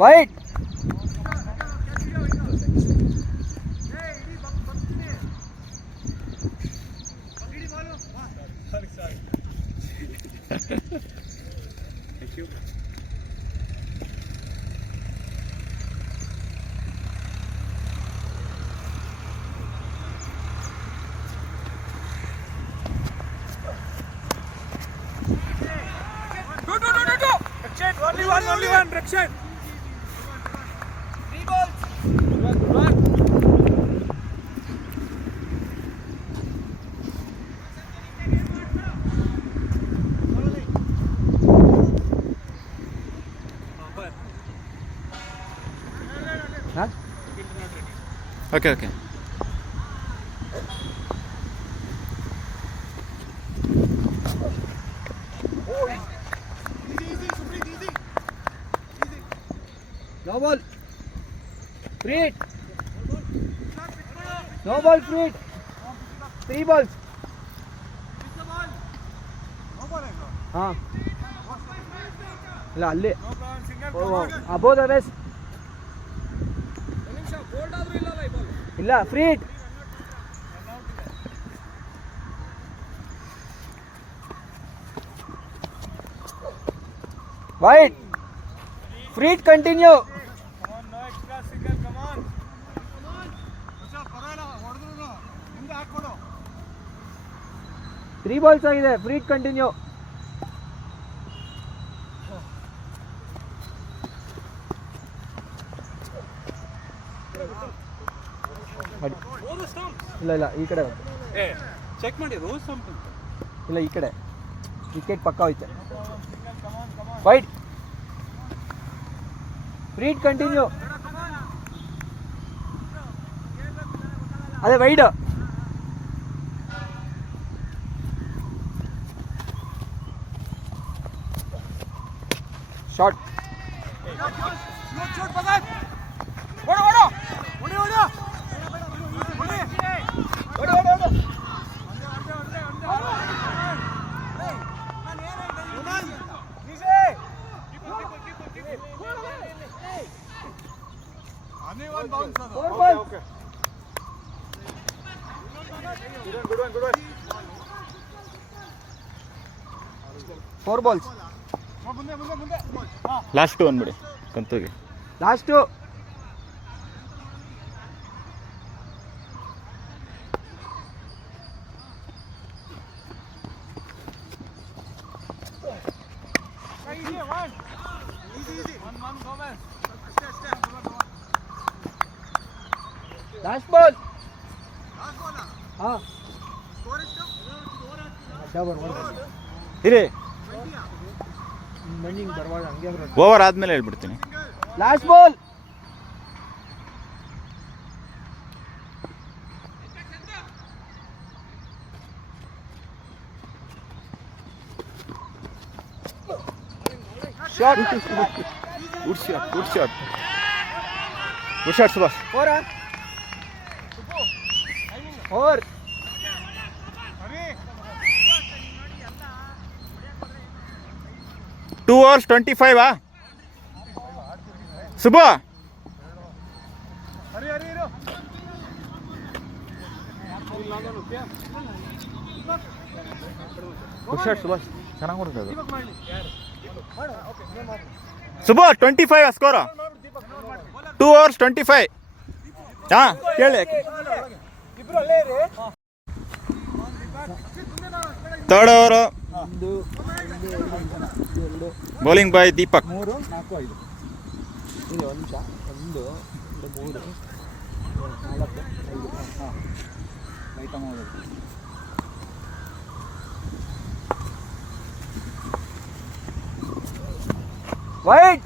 White. Only one, Rakshan. 3 balls. Okay. No ball. Free. No ball free. 3 balls. हाँ ಇಲ್ಲ ಅಲ್ಲಿ ಅಬೋದ್ ಅರೆಸ್ಟ್ ಇಲ್ಲ free hit. White. Free hit continue. 3 balls ಆಗಿದೆ. Free hit continue. ಇಲ್ಲ ಈ ಕಡೆ ಚೆಕ್ ಮಾಡಿ ರೋಸ್ ಇಲ್ಲ ಈ ಕಡೆ ವಿಕೆಟ್ ಪಕ್ಕ ಹೋಯ್ತೆ. ವೈಟ್. Free hit continue. ಅದೇ wide. Short. Four balls. Last ಅಂದ್ಬಿಡಿ ಕಂತುಗೆ. ಲಾಸ್ಟು. Last ball. ಹಾಂ ಇರಿ, ರನ್ನಿಂಗ್ ಬರವಾಡ ಹಂಗೆ ಬರೋದು. ಓವರ್ ಆದಮೇಲೆ ಹೇಳ್ಬಿಡ್ತೀನಿ. Last ball. Shot. Good shot, good shot, good shot Subhash. Four. Four. 2 overs 25 Subbu. Good shot Subhash, ಚೆನ್ನಾಗಿ ಹೊಡೆದ ಅದು. ಸುಬ್ಬು 25 ಸ್ಕೋರು. 2 overs 25. ಹಾಂ ಕೇಳಿ. Third over bowling by Deepak. 3 4 5. ಇಲ್ಲಿ ಒಂದು ನಿಮಿಷ. 1 2 3 4 5. ಹಾಂ ರೈತ ಮಾಡೋದು. ವೈಟ್.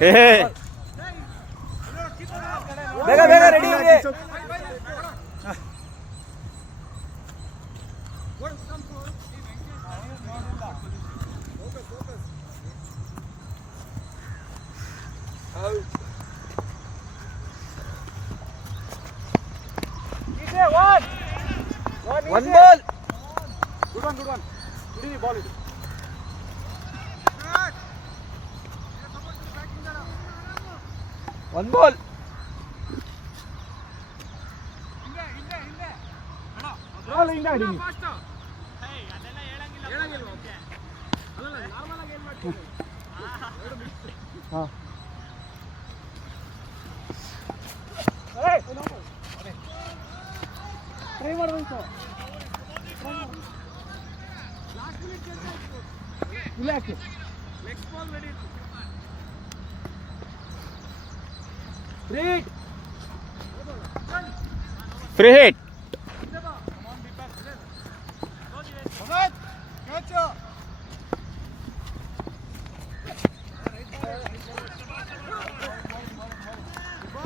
ಹೇ ಬೇಗ ಬೇಗ ರೆಡಿ ಇರಿ. One ball. Good one. Good ball it. One ball. Ball ಇಂದ ಆಡಿ. ಹಾಂ ಟ್ರೈ ಮಾಡಬೇಕು. ಇಲ್ಲ ಯಾಕೆ free hit.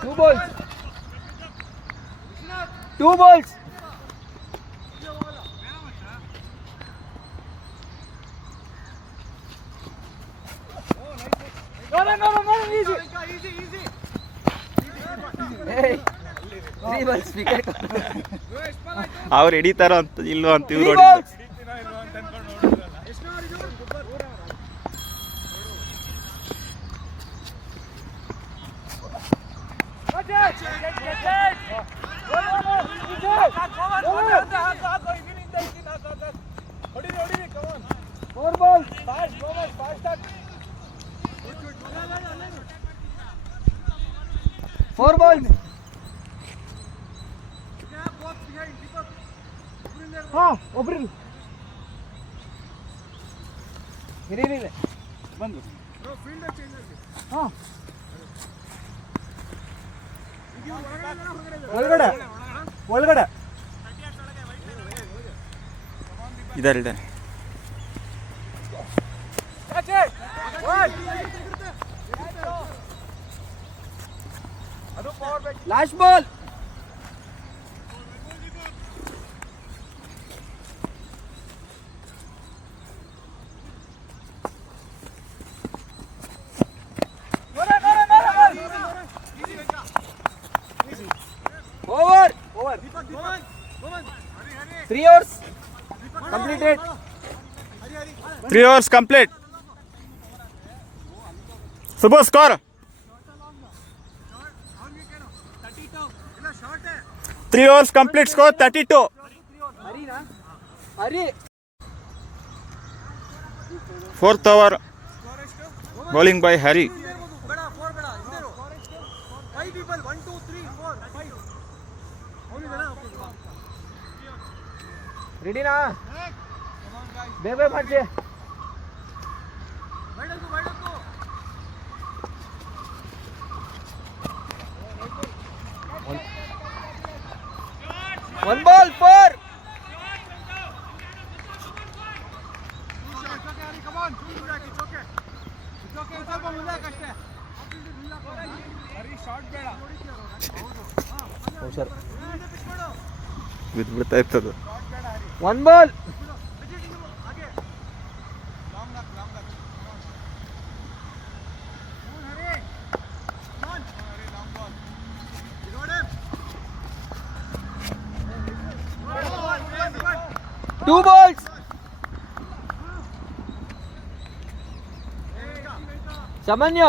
Two balls. 2 balls. No, easy. Hey, 3 balls wicket. ಅವ್ರು ಹಿಡಿತಾರೋ ಅಂತ ಇಲ್ವೋ ಅಂತ ಇವ್ರು 3 balls. Four balls. Four balls. ಹಾಂ ಒಬ್ರು ಹಿರಿಯಿಲ್ಲ ಬಂದು ಹಾಂ ಒಳಗಡೆ ಇದಾರೆ. Last ball. Over. 3 hours completed. 3 overs complete. Subbu score. 3 overs complete, score 32. ಹರಿನಾ Hari 4th over, bowling by Hari. ರೆಡಿನಾ ಬೇಬೇ ಮಾಡ್ತಿ ಒನ್ ಬಾಲ್ 4 ಹುಷಾರ್ ಬಿದ್ಬಿಡ್ತಾ ಇರ್ತದೆ. One ball two balls Samanya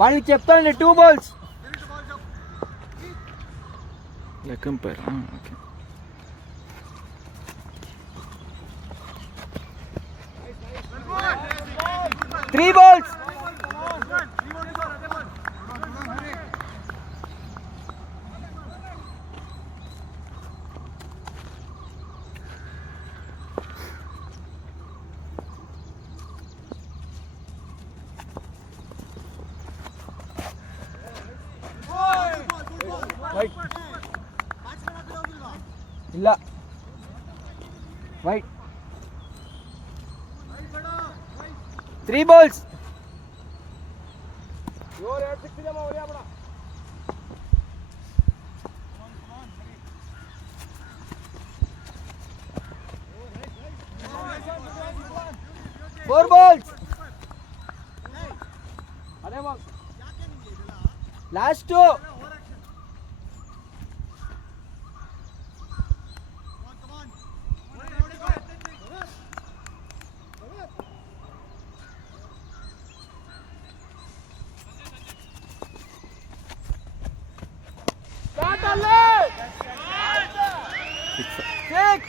వాళ్ళకి చెప్తాను 2 balls Like umpire. Okay. Three balls. Right. ಇಲ್ಲ white 3 balls Four balls last two Six.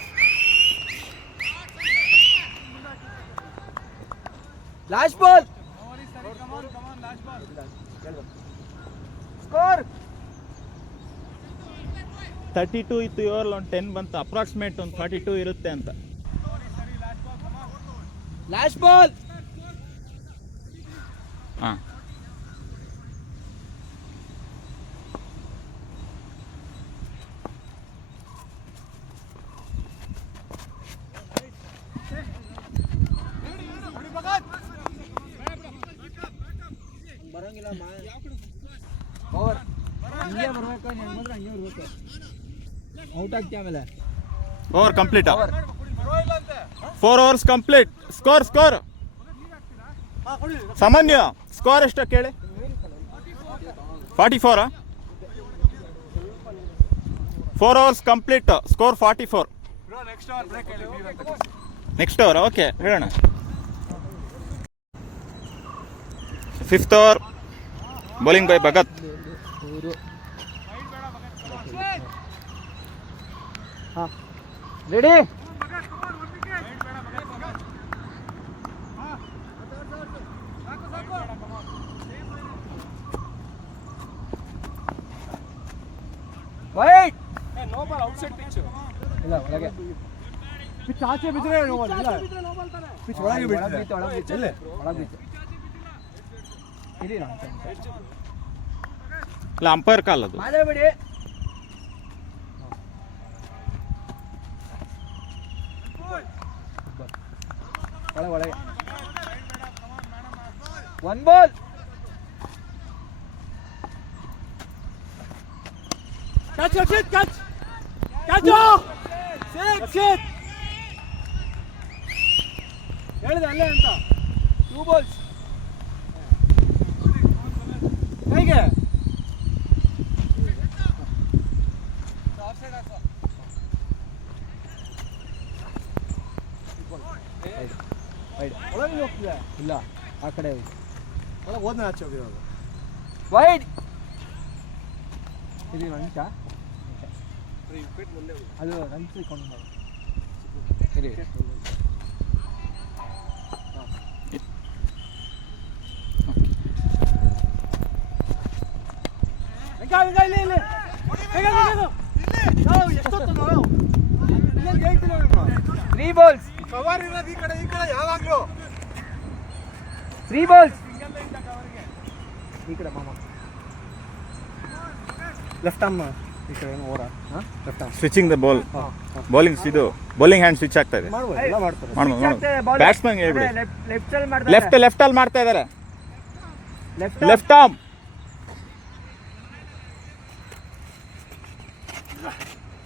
Last ball. Score. 32 ಇತ್ತು, ಇವರು ಒಂದು 10 ಬಂತು, ಅಪ್ರಾಕ್ಸಿಮೇಟ್ ಒಂದು 32 ಇರುತ್ತೆ ಅಂತ. Last ball. ಹಾಂ, ಓವರ್ ಹಿಂಗೆ ಬರಬೇಕು, ನೀನು ಮಾತ್ರ ಹಂಗೆ ಬರಬೇಕು. ಔಟ್ ಆಗ್ತೀಯ ಆಮೇಲೆ. Over complete. 4 overs complete. Score ಸಾಮಾನ್ಯ ಸ್ಕೋರ್ ಎಷ್ಟು ಕೇಳಿ? 44. 4 overs complete, score 44. Next over okay ಹೇಳೋಣ. 5th over, bowling by Bhagat. ಹಾಂ ready. Wide no ball outside pitch. ಇಲ್ಲ ಒಳಗೆ ಪಿಚ್ ಆಚೆ ಬಿದ್ದರೆ ಇಲ್ಲ ಪಿಚ್ ಒಳಗೆ ಬಿದ್ದರೆ ಒಳಗೆ ಇರಿ ಇಲ್ಲ, ಅಂಪೈರ್ ಕಾಲ್ ಅದು. ಮಾತಾಡ್ಬೇಡಿ. ಒಳಗೆ 1 ball. ಕ್ಯಾಚ್ ಹೇಳಿದೆ ಅಲ್ಲೇ ಅಂತ. 2 balls. ಹೇಗೆ ಒಳಗೆ ಹೋಗ್ತಿದೆ. ಇಲ್ಲ ಆ ಕಡೆ ಒಳಗೆ ಹೋದ್ನ ಆಚೆ ಹೋಗಿರೋದು. ವೈಡ್ ಇದು ನಿಮಿಷ ಅದು ರನ್ಸ್ ಕೌಂಟ್ ಮಾಡಿ ಇರಿ ತ್ರೀ ಬಾಲ್ಸ್ ಕವರ್ ಇರೋದು ಈ ಕಡೆ ಯಾವಾಗಲೂ 3 ಬಾಲ್ಸ್ ಈ ಕಡೆ ಮಾಮ ಲೆಫ್ಟ್ ಆರ್ಮ್ ಈ ಕಡೆ ಏನು ಓರ left arm switching the ball bowling ಇದು ಬೌಲಿಂಗ್ ಹ್ಯಾಂಡ್ ಸ್ವಿಚ್ ಆಗ್ತಾ ಇದೆ. ಮಾಡ್ಬೋದು ಎಲ್ಲ ಮಾಡ್ತಾರೆ. ಮಾಡ್ಬೋದು ಬ್ಯಾಟ್ಸ್ಮನ್ ಹೇಳ್ಬಿಡಿ. ಲೆಫ್ಟ್ ಅಲ್ಲಿ ಮಾಡ್ತಾರೆ ಲೆಫ್ಟ್ ಅಲ್ಲಿ ಮಾಡ್ತಾ ಇದ್ದಾರೆ. Left left arm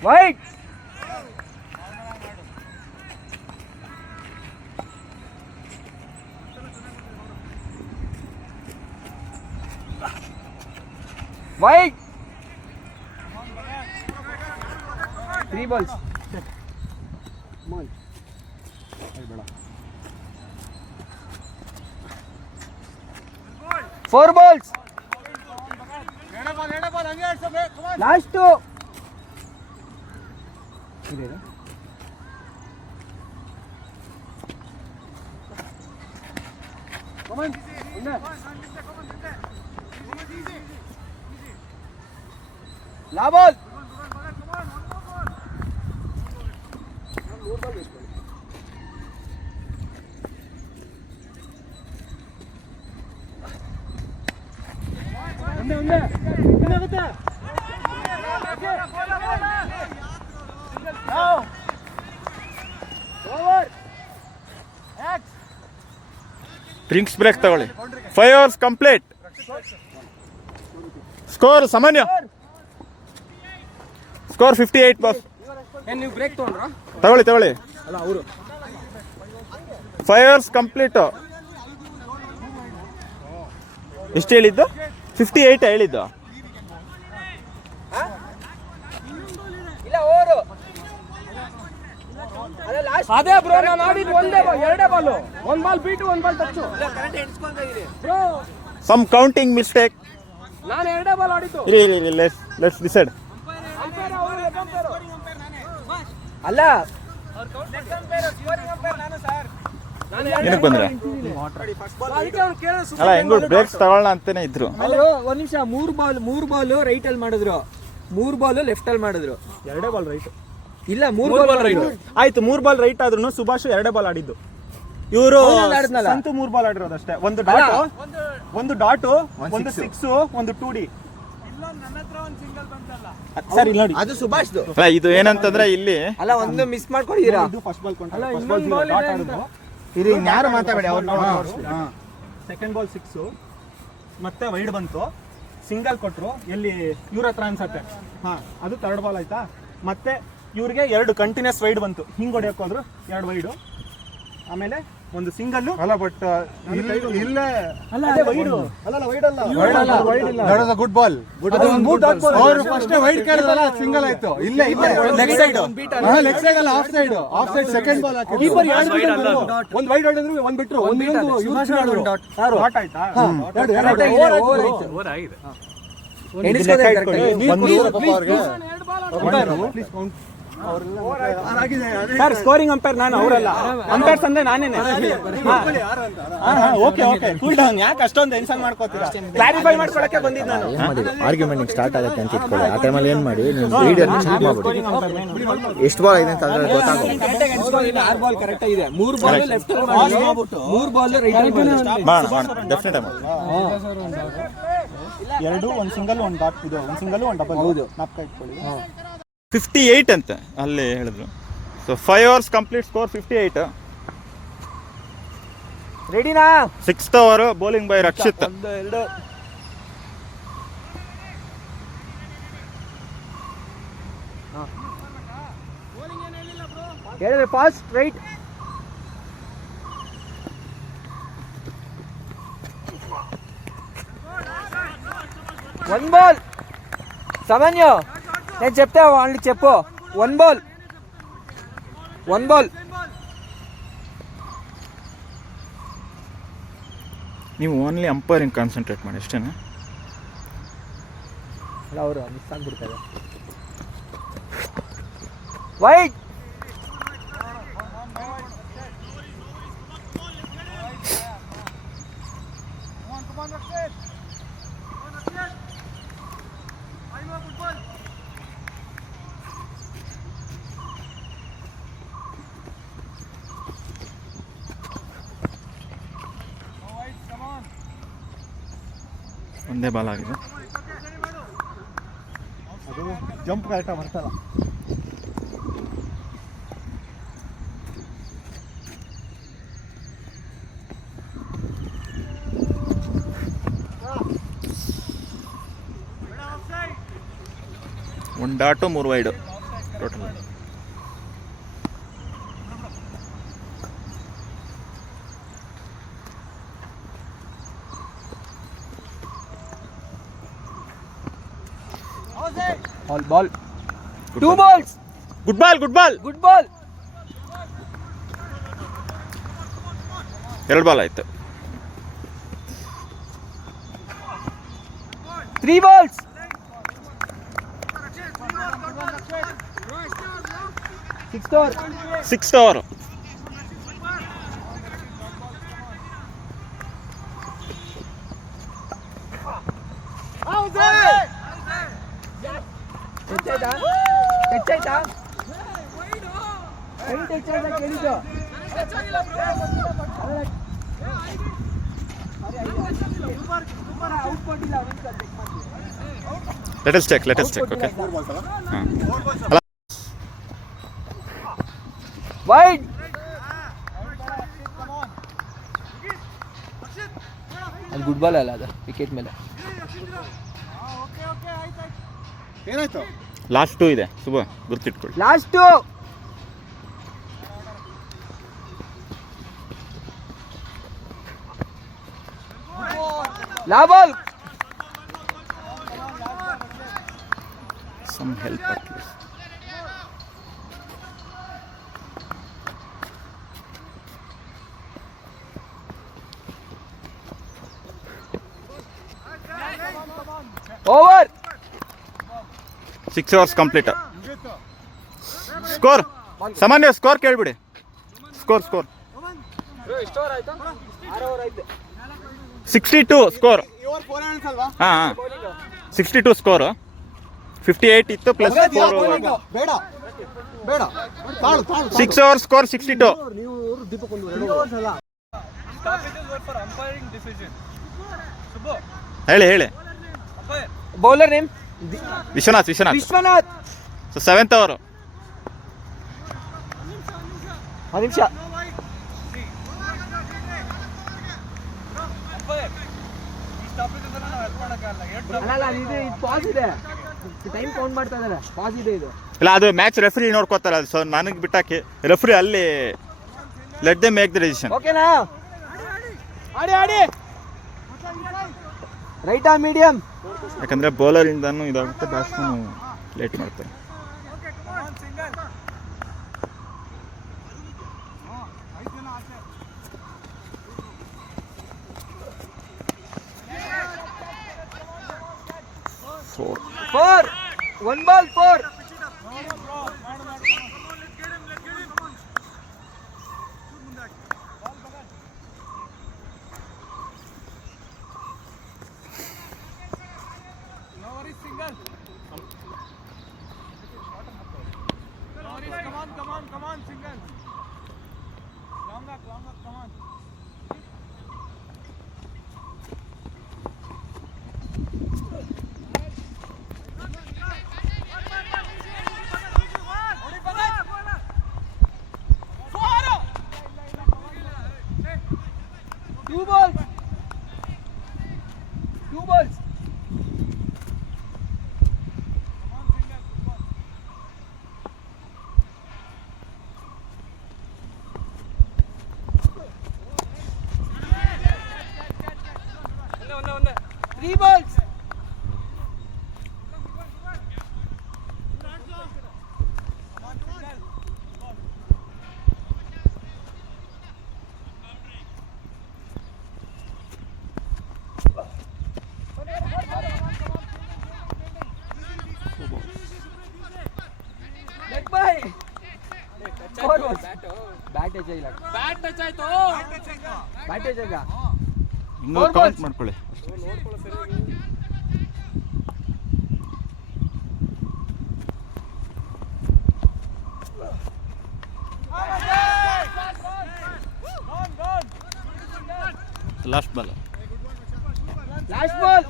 white white 3 balls ಬೇಡ 4 ಬಾಲ್ಸ್ ಲಾಸ್ಟ್ ಲಾ ಬಾಲ್ ಡ್ರಿಂಕ್ಸ್ ಬ್ರೇಕ್ ತಗೊಳ್ಳಿ. 5 overs ಕಂಪ್ಲೀಟ್. ಸ್ಕೋರ್ ಸಾಮಾನ್ಯ. Score 58 boss. ನೀವು ಬ್ರೇಕ್ ತಗೊಂಡ್ರಾ? ತಗೊಳ್ಳಿ ಅಲ್ಲ ಅವರು 5 overs ಕಂಪ್ಲೀಟ್. ಎಷ್ಟು ಹೇಳಿದ್ದು? 58 ಹೇಳಿದ್ದು. ಇಲ್ಲ ಓವರು ಅದೇ ಬ್ರೋ ನಾನು ಆಡಿದ್ದು ಒಂದೇ ಬಾಲ್ ಎರಡೇ ಬಾಲು ಒಂದು ಬಾಲ್ ಬೀಟು ಒಂದು ball touch bro some counting mistake. ನಾನು ಎರಡೇ ಬಾಲ್ ಆಡಿದ್ದು ಇರಿ ಲೆಟ್ಸ್ ಡಿಸೈಡ್. ಅಲ್ಲ ಏನಕ್ಕೆ ಬಂದ್ರೆ ಅಲ್ಲ ಹೆಂಗು ಬ್ರೇಕ್ಸ್ ತಗೊಳ್ಳೋಣ ಅಂತಾನೆ ಇದ್ರು. ಅವರು ಒಂದ್ ನಿಮಿಷ ಮೂರು ಬಾಲ್ ರೈಟ್ ಅಲ್ಲಿ ಮಾಡಿದ್ರು 3 ಬಾಲ್ ಲೆಫ್ಟ್ ಅಲ್ಲಿ ಮಾಡಿದ್ರು. ಎರಡೇ ಬಾಲ್ ರೈಟ್ ಇಲ್ಲ 3 ಬಾಲ್ ರೈಟ್ ಆಯ್ತು. 3 ಬಾಲ್ ರೈಟ್ ಆದ್ರೂ ಸುಭಾಷ್ ಎರಡೇ ಬಾಲ್ ಆಡಿದ್ದು. ಇವರು ಆಡಿದ್ನಲ್ಲ. ಸಂತು 3 ಬಾಲ್ ಆಡಿರೋದಷ್ಟೇ. ಒಂದು ಡಾಟ್ ಒಂದು 6 ಒಂದು 2D. ಸರ್ ಇಲ್ಲಿ ನೋಡಿ ಅದು ಸುಭಾಷ್ದು. ಅಲ್ಲ ಇದು ಏನಂತಂದ್ರೆ ಇಲ್ಲಿ ಅಲ್ಲ ಒಂದು ಮಿಸ್ ಮಾಡ್ಕೊಂಡಿದ್ದೀರಾ. ಇದು ಫಸ್ಟ್ ಬಾಲ್ ಅಲ್ಲ ಇನ್ನೊಂದು ಬಾಲ್ ಡಾಟ್ ಆಡಿದ್ರು. ಇರಿ ಯಾರು ಮಾತಾಡಿ ಅವ್ರು ಸೆಕೆಂಡ್ ಬಾಲ್ 6 ಮತ್ತೆ ವೈಡ್ ಬಂತು. ಸಿಂಗಲ್ ಕೊಟ್ರು. ಎಲ್ಲಿ ಇವ್ರ ಹತ್ರ ಅನ್ಸತ್ತೆ. ಅದು ಥರ್ಡ್ ಬಾಲ್ ಆಯ್ತಾ. ಮತ್ತೆ ಇವ್ರಿಗೆ 2 ಕಂಟಿನ್ಯೂಸ್ ವೈಡ್ ಬಂತು. ಹಿಂಗ್ ಹೊಡೆಯಕ್ಕೆ ಹೋದ್ರು 2 ವೈಡು. ಆಮೇಲೆ ಒಂದು ಸಿಂಗಲ್. ಅಲ್ಲ ಬಟ್ ಇಲ್ಲೇ ಗುಡ್ ಬಾಲ್. ಅವರು ಫಸ್ಟ್ ವೈಡ್ ಕೇಳಿದ್ರಲ್ಲ ಸಿಂಗಲ್ ಆಯ್ತು. ಇಲ್ಲೇ ಲೆಗ್ ಸೈಡ್ ಅಲ್ಲ ಆಫ್ ಸೈಡ್ ಸೆಕೆಂಡ್ ಬಾಲ್ ಹಾಕಿ ಒಂದು ವೈಡ್ ಹೊಡೆದ್ರು ಒಂದು ಬಿಟ್ರು ಒಂದು ಡಾಟ್ ಆಯ್ತಾ. ಸರ್ ಸ್ಕೋರಿಂಗ್ ಅಂಪೈರ್ ನಾನು, ಅವರಲ್ಲ. ಅಂಪೈರ್ಸ್ ಅಂದ್ರೆ ನಾನೇನೆ. Okay cool down. ಯಾಕೆ ಅಷ್ಟೊಂದು ಟೆನ್ಷನ್ ಮಾಡ್ಕೋತೀರಾ? ಕ್ಲಾರಿಫೈ ಮಾಡ್ಕೊಳಕ್ಕೆ ಬಂದಿದ್ದು ನಾನು. ಆರ್ಗ್ಯುಮೆಂಟ್ ಸ್ಟಾರ್ಟ್ ಆಗುತ್ತೆ ಅಂತ ಇಟ್ಕೊಳ್ಳಿ. ಆ ಟೈಮಲ್ಲಿ ಏನು ಮಾಡಿ ನೀವು ವಿಡಿಯೋನ ಚೆಕ್ ಮಾಡ್ಬಿಡಿ ಎಷ್ಟು ಬಾಲ್ ಇದೆ ಅಂತ ಗೊತ್ತಾಗುತ್ತೆ. 6 ಬಾಲ್ ಕರೆಕ್ಟ್ ಇದೆ. 3 ಬಾಲ್ ಲೆಫ್ಟ್ ಅಲ್ಲಿ ಮಾಡಿದ್ರು 3 ಬಾಲ್ ರೈಟ್ ಅಲ್ಲಿ ಮಾಡಿದ್ರು. ಡೆಫಿನೆಟ್ ಆಗಿ 2 ಒಂದು ಸಿಂಗಲ್ ಒಂದು ಡಾಟ್ ಇದೆ. ಒಂದು ಸಿಂಗಲ್ ಒಂದು ಡಬಲ್. ಹೌದು ನಾಪ್ಕ ಇಟ್ಕೊಳ್ಳಿ. 58 ಅಂತ ಅಲ್ಲಿ ಹೇಳಿದ್ರು. So 5 overs complete score 58. ರೆಡಿನಾ? 6th over bowling by Rakshit. 1 2 ಹೇಳಿದ್ರೆ fast right. One ball Samanya నేను చెప్తా వాళ్ళకి చెప్పు. 1 బాల్ ನೀವು ಓನ್ಲಿ ಅಂಪೈರಿಂಗ್ ಕಾನ್ಸಂಟ್ರೇಟ್ ಮಾಡಿ ಅಷ್ಟೇನಾ? ಅಲ್ಲ ಅವರು ಮಿಸ್ ಆಗ್ಬಿಡ್ತಾರೆ. ವೈಟ್ ಒಂದೇ ಬಾಲ್ ಆಗಿದೆ. ಅದು ಜಂಪ್ ಕರೆಕ್ಟಾಗಿ ಬರ್ತಲ್ಲ. ಒಂದು dot 3 wide total. Ball 2 balls. Good ball, good ball. Good ball. 2 ball ಆಯ್ತು. 3 balls. 6 over. Let us check. Okay. Wide. ಅದು ಗುಡ್ ಬಾಲ್ ಅಲ್ಲ, ಅದು ವಿಕೆಟ್ ಮೇಲೆ. ಏನಾಯ್ತು? ಲಾಸ್ಟ್ 2 ಇದೆ ಶುಭ, ಗುರ್ತಿಟ್ಕೊಳ್ಳಿ. ಲಾಸ್ಟ್ ಲಾ ball. Some help at least. Over. 6 hours complete. Score ಸಾಮಾನ್ಯ ಸ್ಕೋರ್ ಕೇಳ್ಬಿಡಿ. Score 62 score. ಇವರ್ 4 runs ಅಲ್ವಾ? ಹಾಂ 62 ಸ್ಕೋರ್. 58 ಇತ್ತು ಪ್ಲಸ್ 4 ಬೇಡ ಬೇಡ ತಾಳು 6 hours ಸ್ಕೋರ್ 62. ನೀವು ದೀಪಕ್ ಒಂದು 2 hours ಅಲ್ಲ. ಹೇಳಿ bowler name Vishwanath. So 7th over. 1 ನಿಮಿಷ. ಅಲ್ಲ ಇದು ಪಾಸ್ ಇದೆ, ಟೈಮ್ ಕೌಂಟ್ ಮಾಡ್ತಾ ಇದ್ದಾರೆ. ಪಾಸ್ ಇದೆ ಇದು. ಇಲ್ಲ, ಅದು ಮ್ಯಾಚ್ ರೆಫ್ರಿ ನೋಡ್ಕೋತಾರೆ. ಅದು ಸೊ ನನಗೆ ಬಿಟ್ಟಾಕಿ ರೆಫ್ರಿ ಅಲ್ಲಿ let they make the decision. ಓಕೆನಾ? ಆಡಿ ರೈಟಾ ಮೀಡಿಯಂ? ಯಾಕಂದರೆ ಬೌಲರಿಂದನೂ ಇದಾಗುತ್ತೆ, ಬ್ಯಾಟ್ಸ್ಮನ್ ಲೇಟ್ ಮಾಡ್ತಾರೆ. Four. 1 ball 4. Come on, single. Longer, come on. Two balls. Three balls. Bat touch ಇಲ್ಲ. ಬ್ಯಾಟ್ ಟಚ್ ಆಯ್ತು. ಬ್ಯಾಟ್ ಟಚ್ ಇಲ್ಲ. ಇನ್ನೂ ಕೌಂಟ್ ಮಾಡ್ಕೊಳ್ಳಿ. Last ball. Last ball.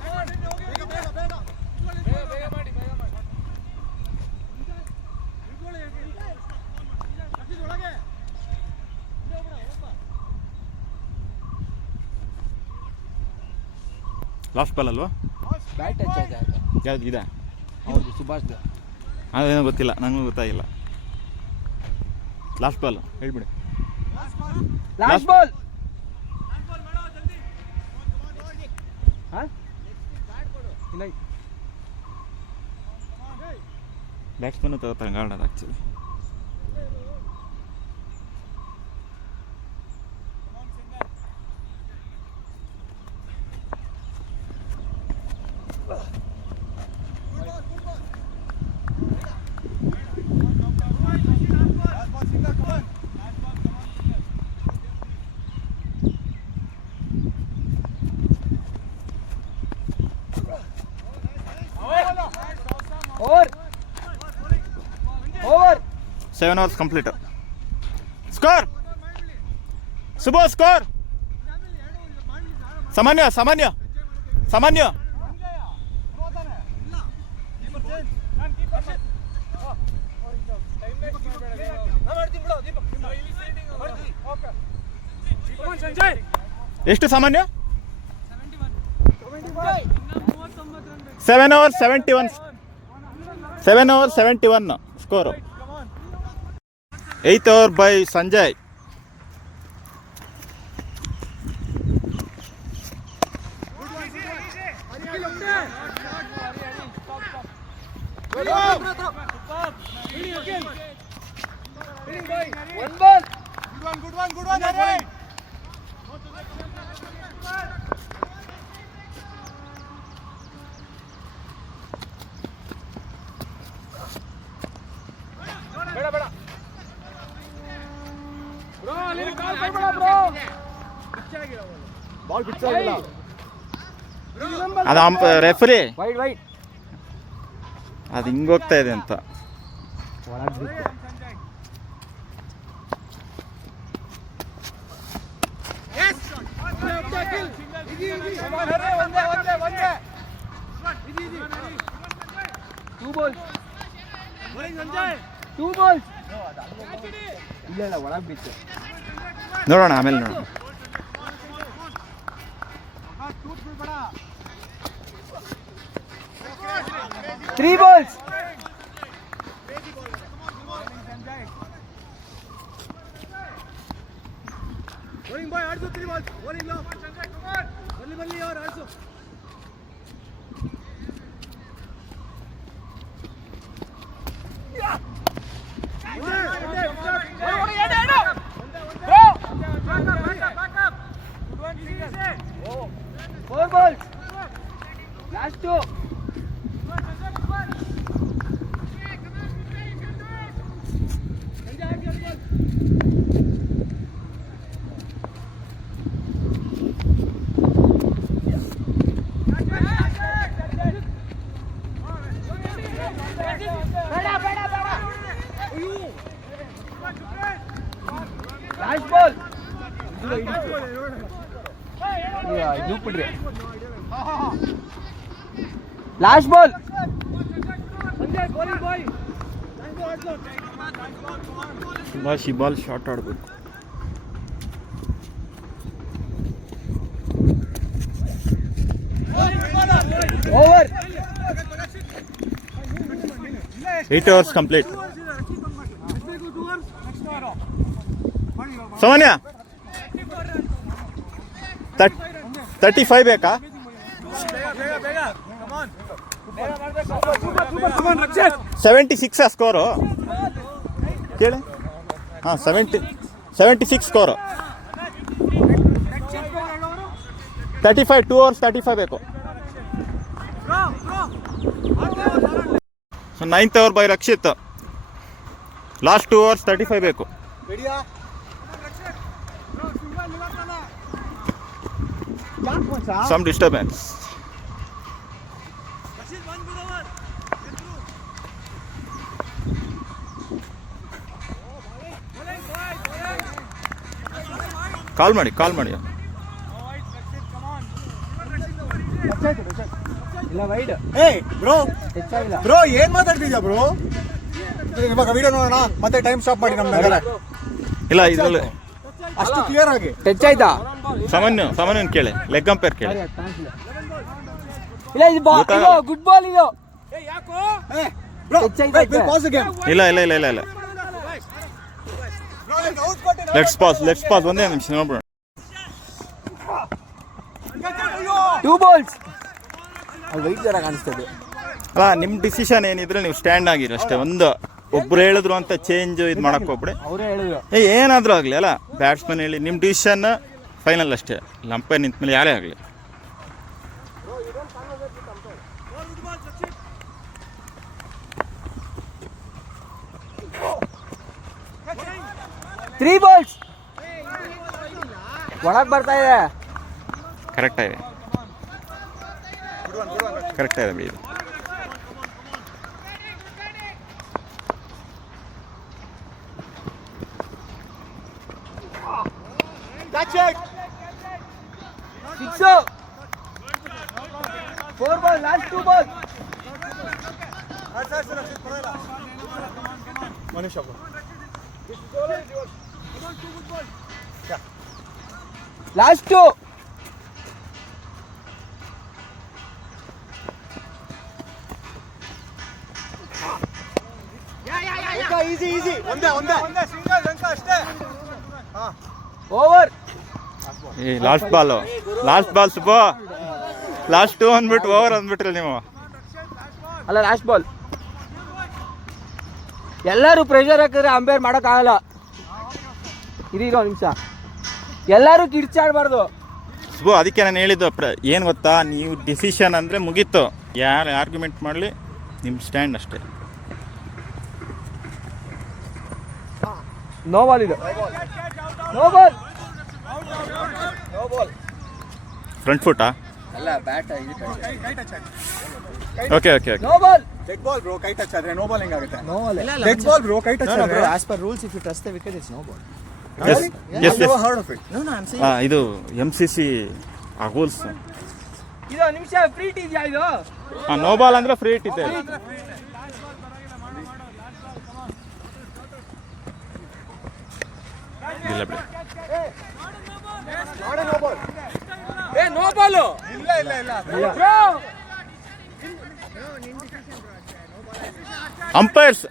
Last ball ಅಲ್ವಾ? ಬ್ಯಾಟ್ ಟಚ್ ಆಯ್ತಾ? ಯಾವ್ದು ಇದೆ? ಹೌದು, ಸುಭಾಷ್. ಅದೇನೋ ಗೊತ್ತಿಲ್ಲ, ನನಗೂ ಗೊತ್ತಾಗಿಲ್ಲ. ಲಾಸ್ಟ್ ಬಾಲ್ ಹೇಳ್ಬಿಡಿ. Last ball. ಹಾಂ, ಇಲ್ಲ ಬ್ಯಾಟ್ಸ್ಮನ್ ತಗೊಂಡದ್ದು actually. Over. 7 overs complete. Score! Subho, score! Samanya. ಎಷ್ಟು ಸಾಮಾನ್ಯ? 7 overs 71. 7 overs 71 score. 8th over by Sanjay. One ball. Good one, Harry. Ball pitch ಆಗಿಲ್ಲ. ಅದು ರೆಫ್ರಿ ವೈಡ್. ಅದು ಹಿಂಗೋಗ್ತಾ ಇದೆ ಅಂತ. Two balls. ಇಲ್ಲ ಒಳಗೆ ಬಿತ್ತು. ನೋಡೋಣ ಆಮೇಲೆ ನೋಡೋಣ. Three balls. Bowling boy, ಆಡ್ಸು 3 balls. Bowling low. ಬನ್ನಿ ಯಾರು ಆಡ್ಸು. Four balls. Last two. Last ball. ಇದು ಬಿಡ್ರಿ. Last ball. ಸುಭಾಷ್ ಈ ಬಾಲ್ ಶಾರ್ಟ್ ಆಡಬೇಕು. ಓವರ್. 8 overs complete. ಸಾಮಾನ್ಯ 35 ಬೇಕಾ? 76 ಸ್ಕೋರು ಕೇಳಿ. ಹಾಂ 76 ಸ್ಕೋರು. 35 2 overs 35 ಬೇಕು. So 9th over by Rakshit. Last 2 overs 35 ಬೇಕು. ರೆಡಿಯಾ Some disturbance. ಕಾಲ್ ಮಾಡಿ ಇಲ್ಲ ವೈಡ್ ಏಯ್ ಬ್ರೋ ಹೆಚ್ಚಾಗಿಲ್ಲ. ಬ್ರೋ ಏನ್ ಮಾತಾಡ್ತಿದ್ಯಾ ಬ್ರೋ? ಇವಾಗ ವಿಡಿಯೋ ನೋಡೋಣ ಮತ್ತೆ ಟೈಮ್ ಸ್ಟಾಪ್ ಮಾಡಿ ನಮ್ಗೆ ಇಲ್ಲ ಇದ್ರಲ್ಲಿ ಅಷ್ಟು ಕ್ಲಿಯರ್ ಆಗಿ. ಟಚ್ ಆಯ್ತಾ? ಸಾಮಾನ್ಯ ಕೇಳಿ, ಲೆಗ್ ಅಂಪೈರ್ ಕೇಳಿ. ಇಲ್ಲ ಇದು ಗೊತ್ತಾಗಲ್ಲ. ಗುಡ್ ಬಾಲ್ ಇದು. ಬ್ರೋ ಹೆಚ್ಚಾಯ್ತಾ? Pass game. ಇಲ್ಲ ಲೆಟ್ಸ್ ಪಾಸ್ ಒಂದೇ ನಿಮಿಷ ನೋಡ್ಬಿಡೋಣ. 2 balls. ಅಲ್ಲಿ ವೈಟ್ ಜರ ಕಾಣಿಸ್ತದೆ. ಅಲ್ಲ ನಿಮ್ಮ ಡಿಸಿಷನ್ ಏನಿದ್ರೆ ನೀವು ಸ್ಟ್ಯಾಂಡ್ ಆಗಿರಿ ಅಷ್ಟೇ. ಒಬ್ರು ಹೇಳಿದ್ರು ಅಂತ ಚೇಂಜ್ ಇದು ಮಾಡಕ್ ಹೋಗ್ಬಿಡಿ. ಅವರೇ ಹೇಳಿದ್ರು. ಏನಾದರೂ ಆಗಲಿ ಅಲ್ಲ, ಬ್ಯಾಟ್ಸ್ಮನ್ ಹೇಳಿ ನಿಮ್ಮ ಡಿಸಿಷನ್ ಫೈನಲ್ ಅಷ್ಟೇ. ಅಂಪೈರ್ ನಿಂತ ಮೇಲೆ ಯಾರೇ ಆಗಲಿ. ತ್ರೀ ಬಾಲ್ಸ್ ಒಳಗೆ ಬರ್ತಾ ಇದೆ. ಕರೆಕ್ಟ್ ಆಗಿದೆ ಬಿಡಿ. Six 4 ball last 2 ball. ಮನುಷ್ಯ ಲಾಸ್ಟ್ 2. ಈಸಿ ಒಂದೇ ಸಿಂಗಲ್ ಅಂಕ ಅಷ್ಟೇ. Over. Last ball Subba. Last 2 ಅಂದ್ಬಿಟ್ಟು ಓವರ್ ಅಂದ್ಬಿಟ್ರಿ ನೀವು. ಅಲ್ಲ ಲಾಸ್ಟ್ ಬಾಲ್. ಎಲ್ಲರೂ ಪ್ರೆಷರ್ ಹಾಕಿದ್ರೆ ಅಂಪೈರ್ ಮಾಡೋಕ್ಕಾಗಲ್ಲ. ಇರೋ ನಿಮಿಷ ಎಲ್ಲರೂ ಕಿರ್ಚಾಡಬಾರ್ದು. ಸುಬ್ಬು ಅದಕ್ಕೆ ನಾನು ಹೇಳಿದ್ದು ಏನು ಗೊತ್ತಾ, ನೀವು ಡಿಸಿಷನ್ ಅಂದರೆ ಮುಗೀತು. ಯಾರು ಆರ್ಗ್ಯುಮೆಂಟ್ ಮಾಡಲಿ, ನಿಮ್ಮ ಸ್ಟ್ಯಾಂಡ್ ಅಷ್ಟೇ. ನೋ ಬಾಲ್ ಇದು. No ball. ಫ್ರಂಟ್ ಫುಟಾ? ಅಲ್ಲ bat okay no ball. Dead ball bro, ಕೈ ಟಚ್ ಆದ್ರೆ ನೋ ಬಾಲ್ ಹೆಂಗಾಗುತ್ತೆ? No ball. Dead ball bro, ಕೈ ಟಚ್ ಆದ್ರೆ as per rules if you touch the wicket it's no ball. As heard of it. ಇದು MCC rules. ಇದು ನಿಮಿಷ free hit ಇದೆಯಾ ಇದು? ನೋ ಬಾಲ್ ಅಂದ್ರೆ ಫ್ರೀ ಹಿಟ್ ಇದೆ. ಇಲ್ಲ ಬಿಡಿ. No ball. ಇಲ್ಲ ಅಂಪೈರ್ಸ್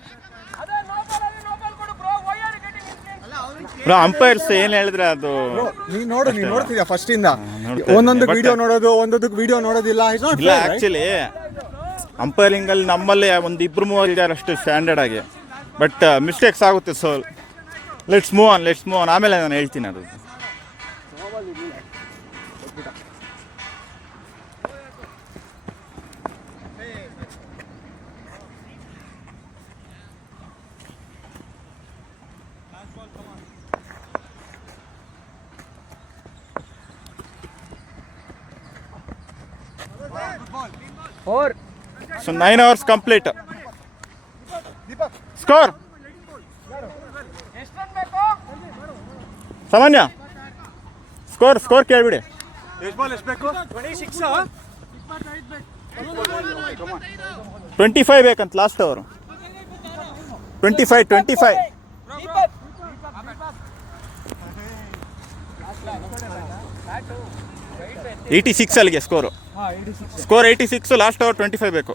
ಅಂಪೈರ್ಸ್ ಏನ್ ಹೇಳಿದ್ರೆ ಅದು ನೀನ್ ನೋಡ್ತಿದ್ಯಾ ಫಸ್ಟ್ ಇಂದ ನೋಡ್ತಾ ಒಂದೊಂದು ಇದ್ದೀನಿ. ವಿಡಿಯೋ ನೋಡೋದು, ಒಂದೊಂದು ವಿಡಿಯೋ ನೋಡೋದಿಲ್ಲ. ಇಲ್ಲ ಆಕ್ಚುಲಿ ಅಂಪೈರಿಂಗ್ ಅಲ್ಲಿ ನಮ್ಮಲ್ಲಿ ಒಂದು 2-3 ಇದ್ದಾರೆ ಅಷ್ಟು ಸ್ಟ್ಯಾಂಡರ್ಡ್ ಆಗಿ. ಬಟ್ ಮಿಸ್ಟೇಕ್ಸ್ ಆಗುತ್ತೆ. ಸೊ ಲೆಟ್ಸ್ ಮೂವ್ ಆನ್ ಆಮೇಲೆ ನಾನು ಹೇಳ್ತೀನಿ ಅದು. Four. So 9 hours complete. Score ಸಾಮಾನ್ಯ ಸ್ಕೋರ್ ಕೇಳ್ಬಿಡಿ. 25 ಬೇಕಂತ ಲಾಸ್ಟ್ ಅವರು. 25 86 ಅಲ್ಲಿಗೆ ಸ್ಕೋರ್ 86. ಲಾಸ್ಟ್ ಓವರ್ 25 ಬೇಕು.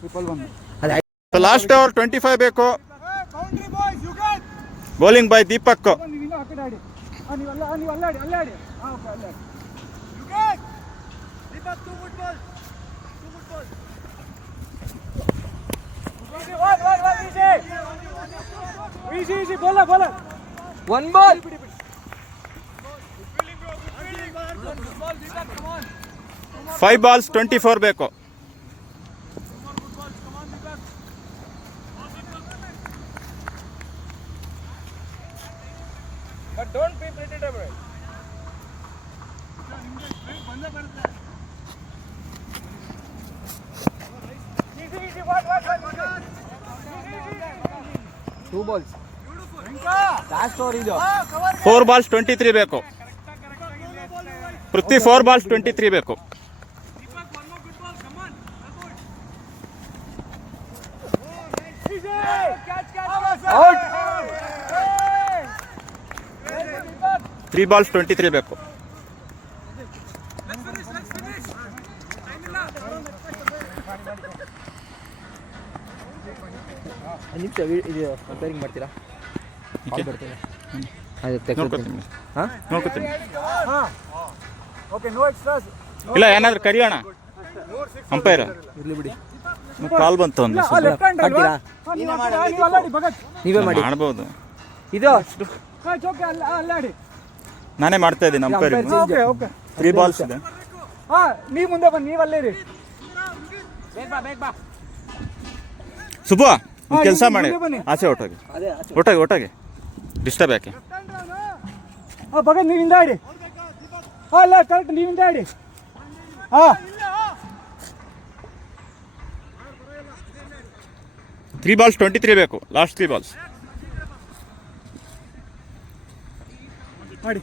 ಲಾಸ್ಟ್ ಓವರ್ 25 ಬೇಕು. Bowling by Deepak. One ball. 5 balls 24 ಬೇಕು. But don't be predictable. Two balls last over ಇದು 4 balls 23 ಬೇಕು. ಪೃಥ್ವಿ 4 balls 23 ಬೇಕು. ಔಟ್ 3 balls 23 ಬೇಕು. ನಿಮಿಷ ಇದು ಕಂಪೇರಿಂಗ್ ಮಾಡ್ತೀರಾ ಓಕೆ ನೋಡ್ಕೊತೀನಿ. ಹಾಂ ನೋಡ್ಕೊತೀನಿ. Okay no extras. ಇಲ್ಲ ಏನಾದ್ರು ಕರಿಯೋಣ ಅಂಪೈರ್. ಇರಲಿ ಬಿಡಿ ಕಾಲ್ ಬಂತು ಒಂದು ಮಾಡ್ತೀರಾ ನೀವೇ ಮಾಡಿ ಮಾಡ್ಬೋದು. ಇದು ಅಲ್ಲಾಡಿ. ನಾನೇ ಮಾಡ್ತಾ ಇದ್ದೀನಿ ಅಂಪೈರ್. ಓಕೆ ಓಕೆ 3 balls ಇದೆ. ಹಾಂ ನೀವು ಮುಂದೆ ಬನ್ನಿ, ನೀವು ಅಲ್ಲೇ ರೀ. ಸುಬ್ಬು ಒಂದು ಕೆಲಸ ಮಾಡಿ ಮುಂದೆ ಬನ್ನಿ. ಆಚೆ ಹೊಟ್ಟೋಗಿ ಅದೇ ಹೊಟ್ಟೋಗಿ ಡಿಸ್ಟರ್ಬ್ ಯಾಕೆ. ಹಾಂ ಭಗತ್ ನೀವು ಹಿಂದೆ ಆಡಿ. ಹಾಂ ಅಲ್ಲ ಕರೆಕ್ಟ್ ನೀವು ಹಿಂದೆ ಆಡಿ. ಹಾಂ 3 balls 23 ಬೇಕು. Last 3 balls. ಮಾಡಿ.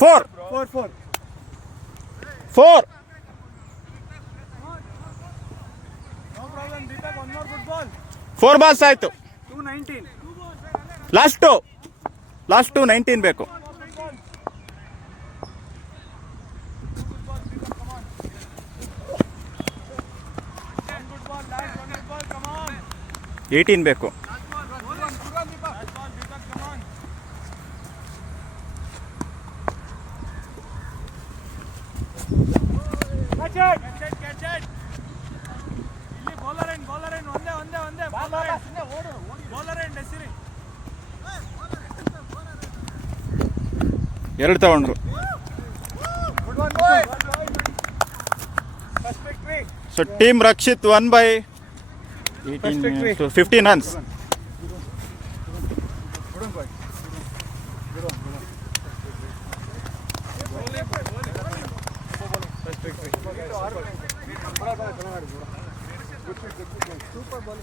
Four. 4 balls ಆಯ್ತು. 219. ಲಾಸ್ಟ್ 19 ಬೇಕು. Good 18 ಬೇಕು. Catch it. ಇಲ್ಲಿ bowler end ಒಂದೇ bowler end ಹೆಸರಿ. 2 ತಗೊಂಡ್ರು. Good one, boy. First victory. So team Rakshit 1/18 to 15 runs. Super ball.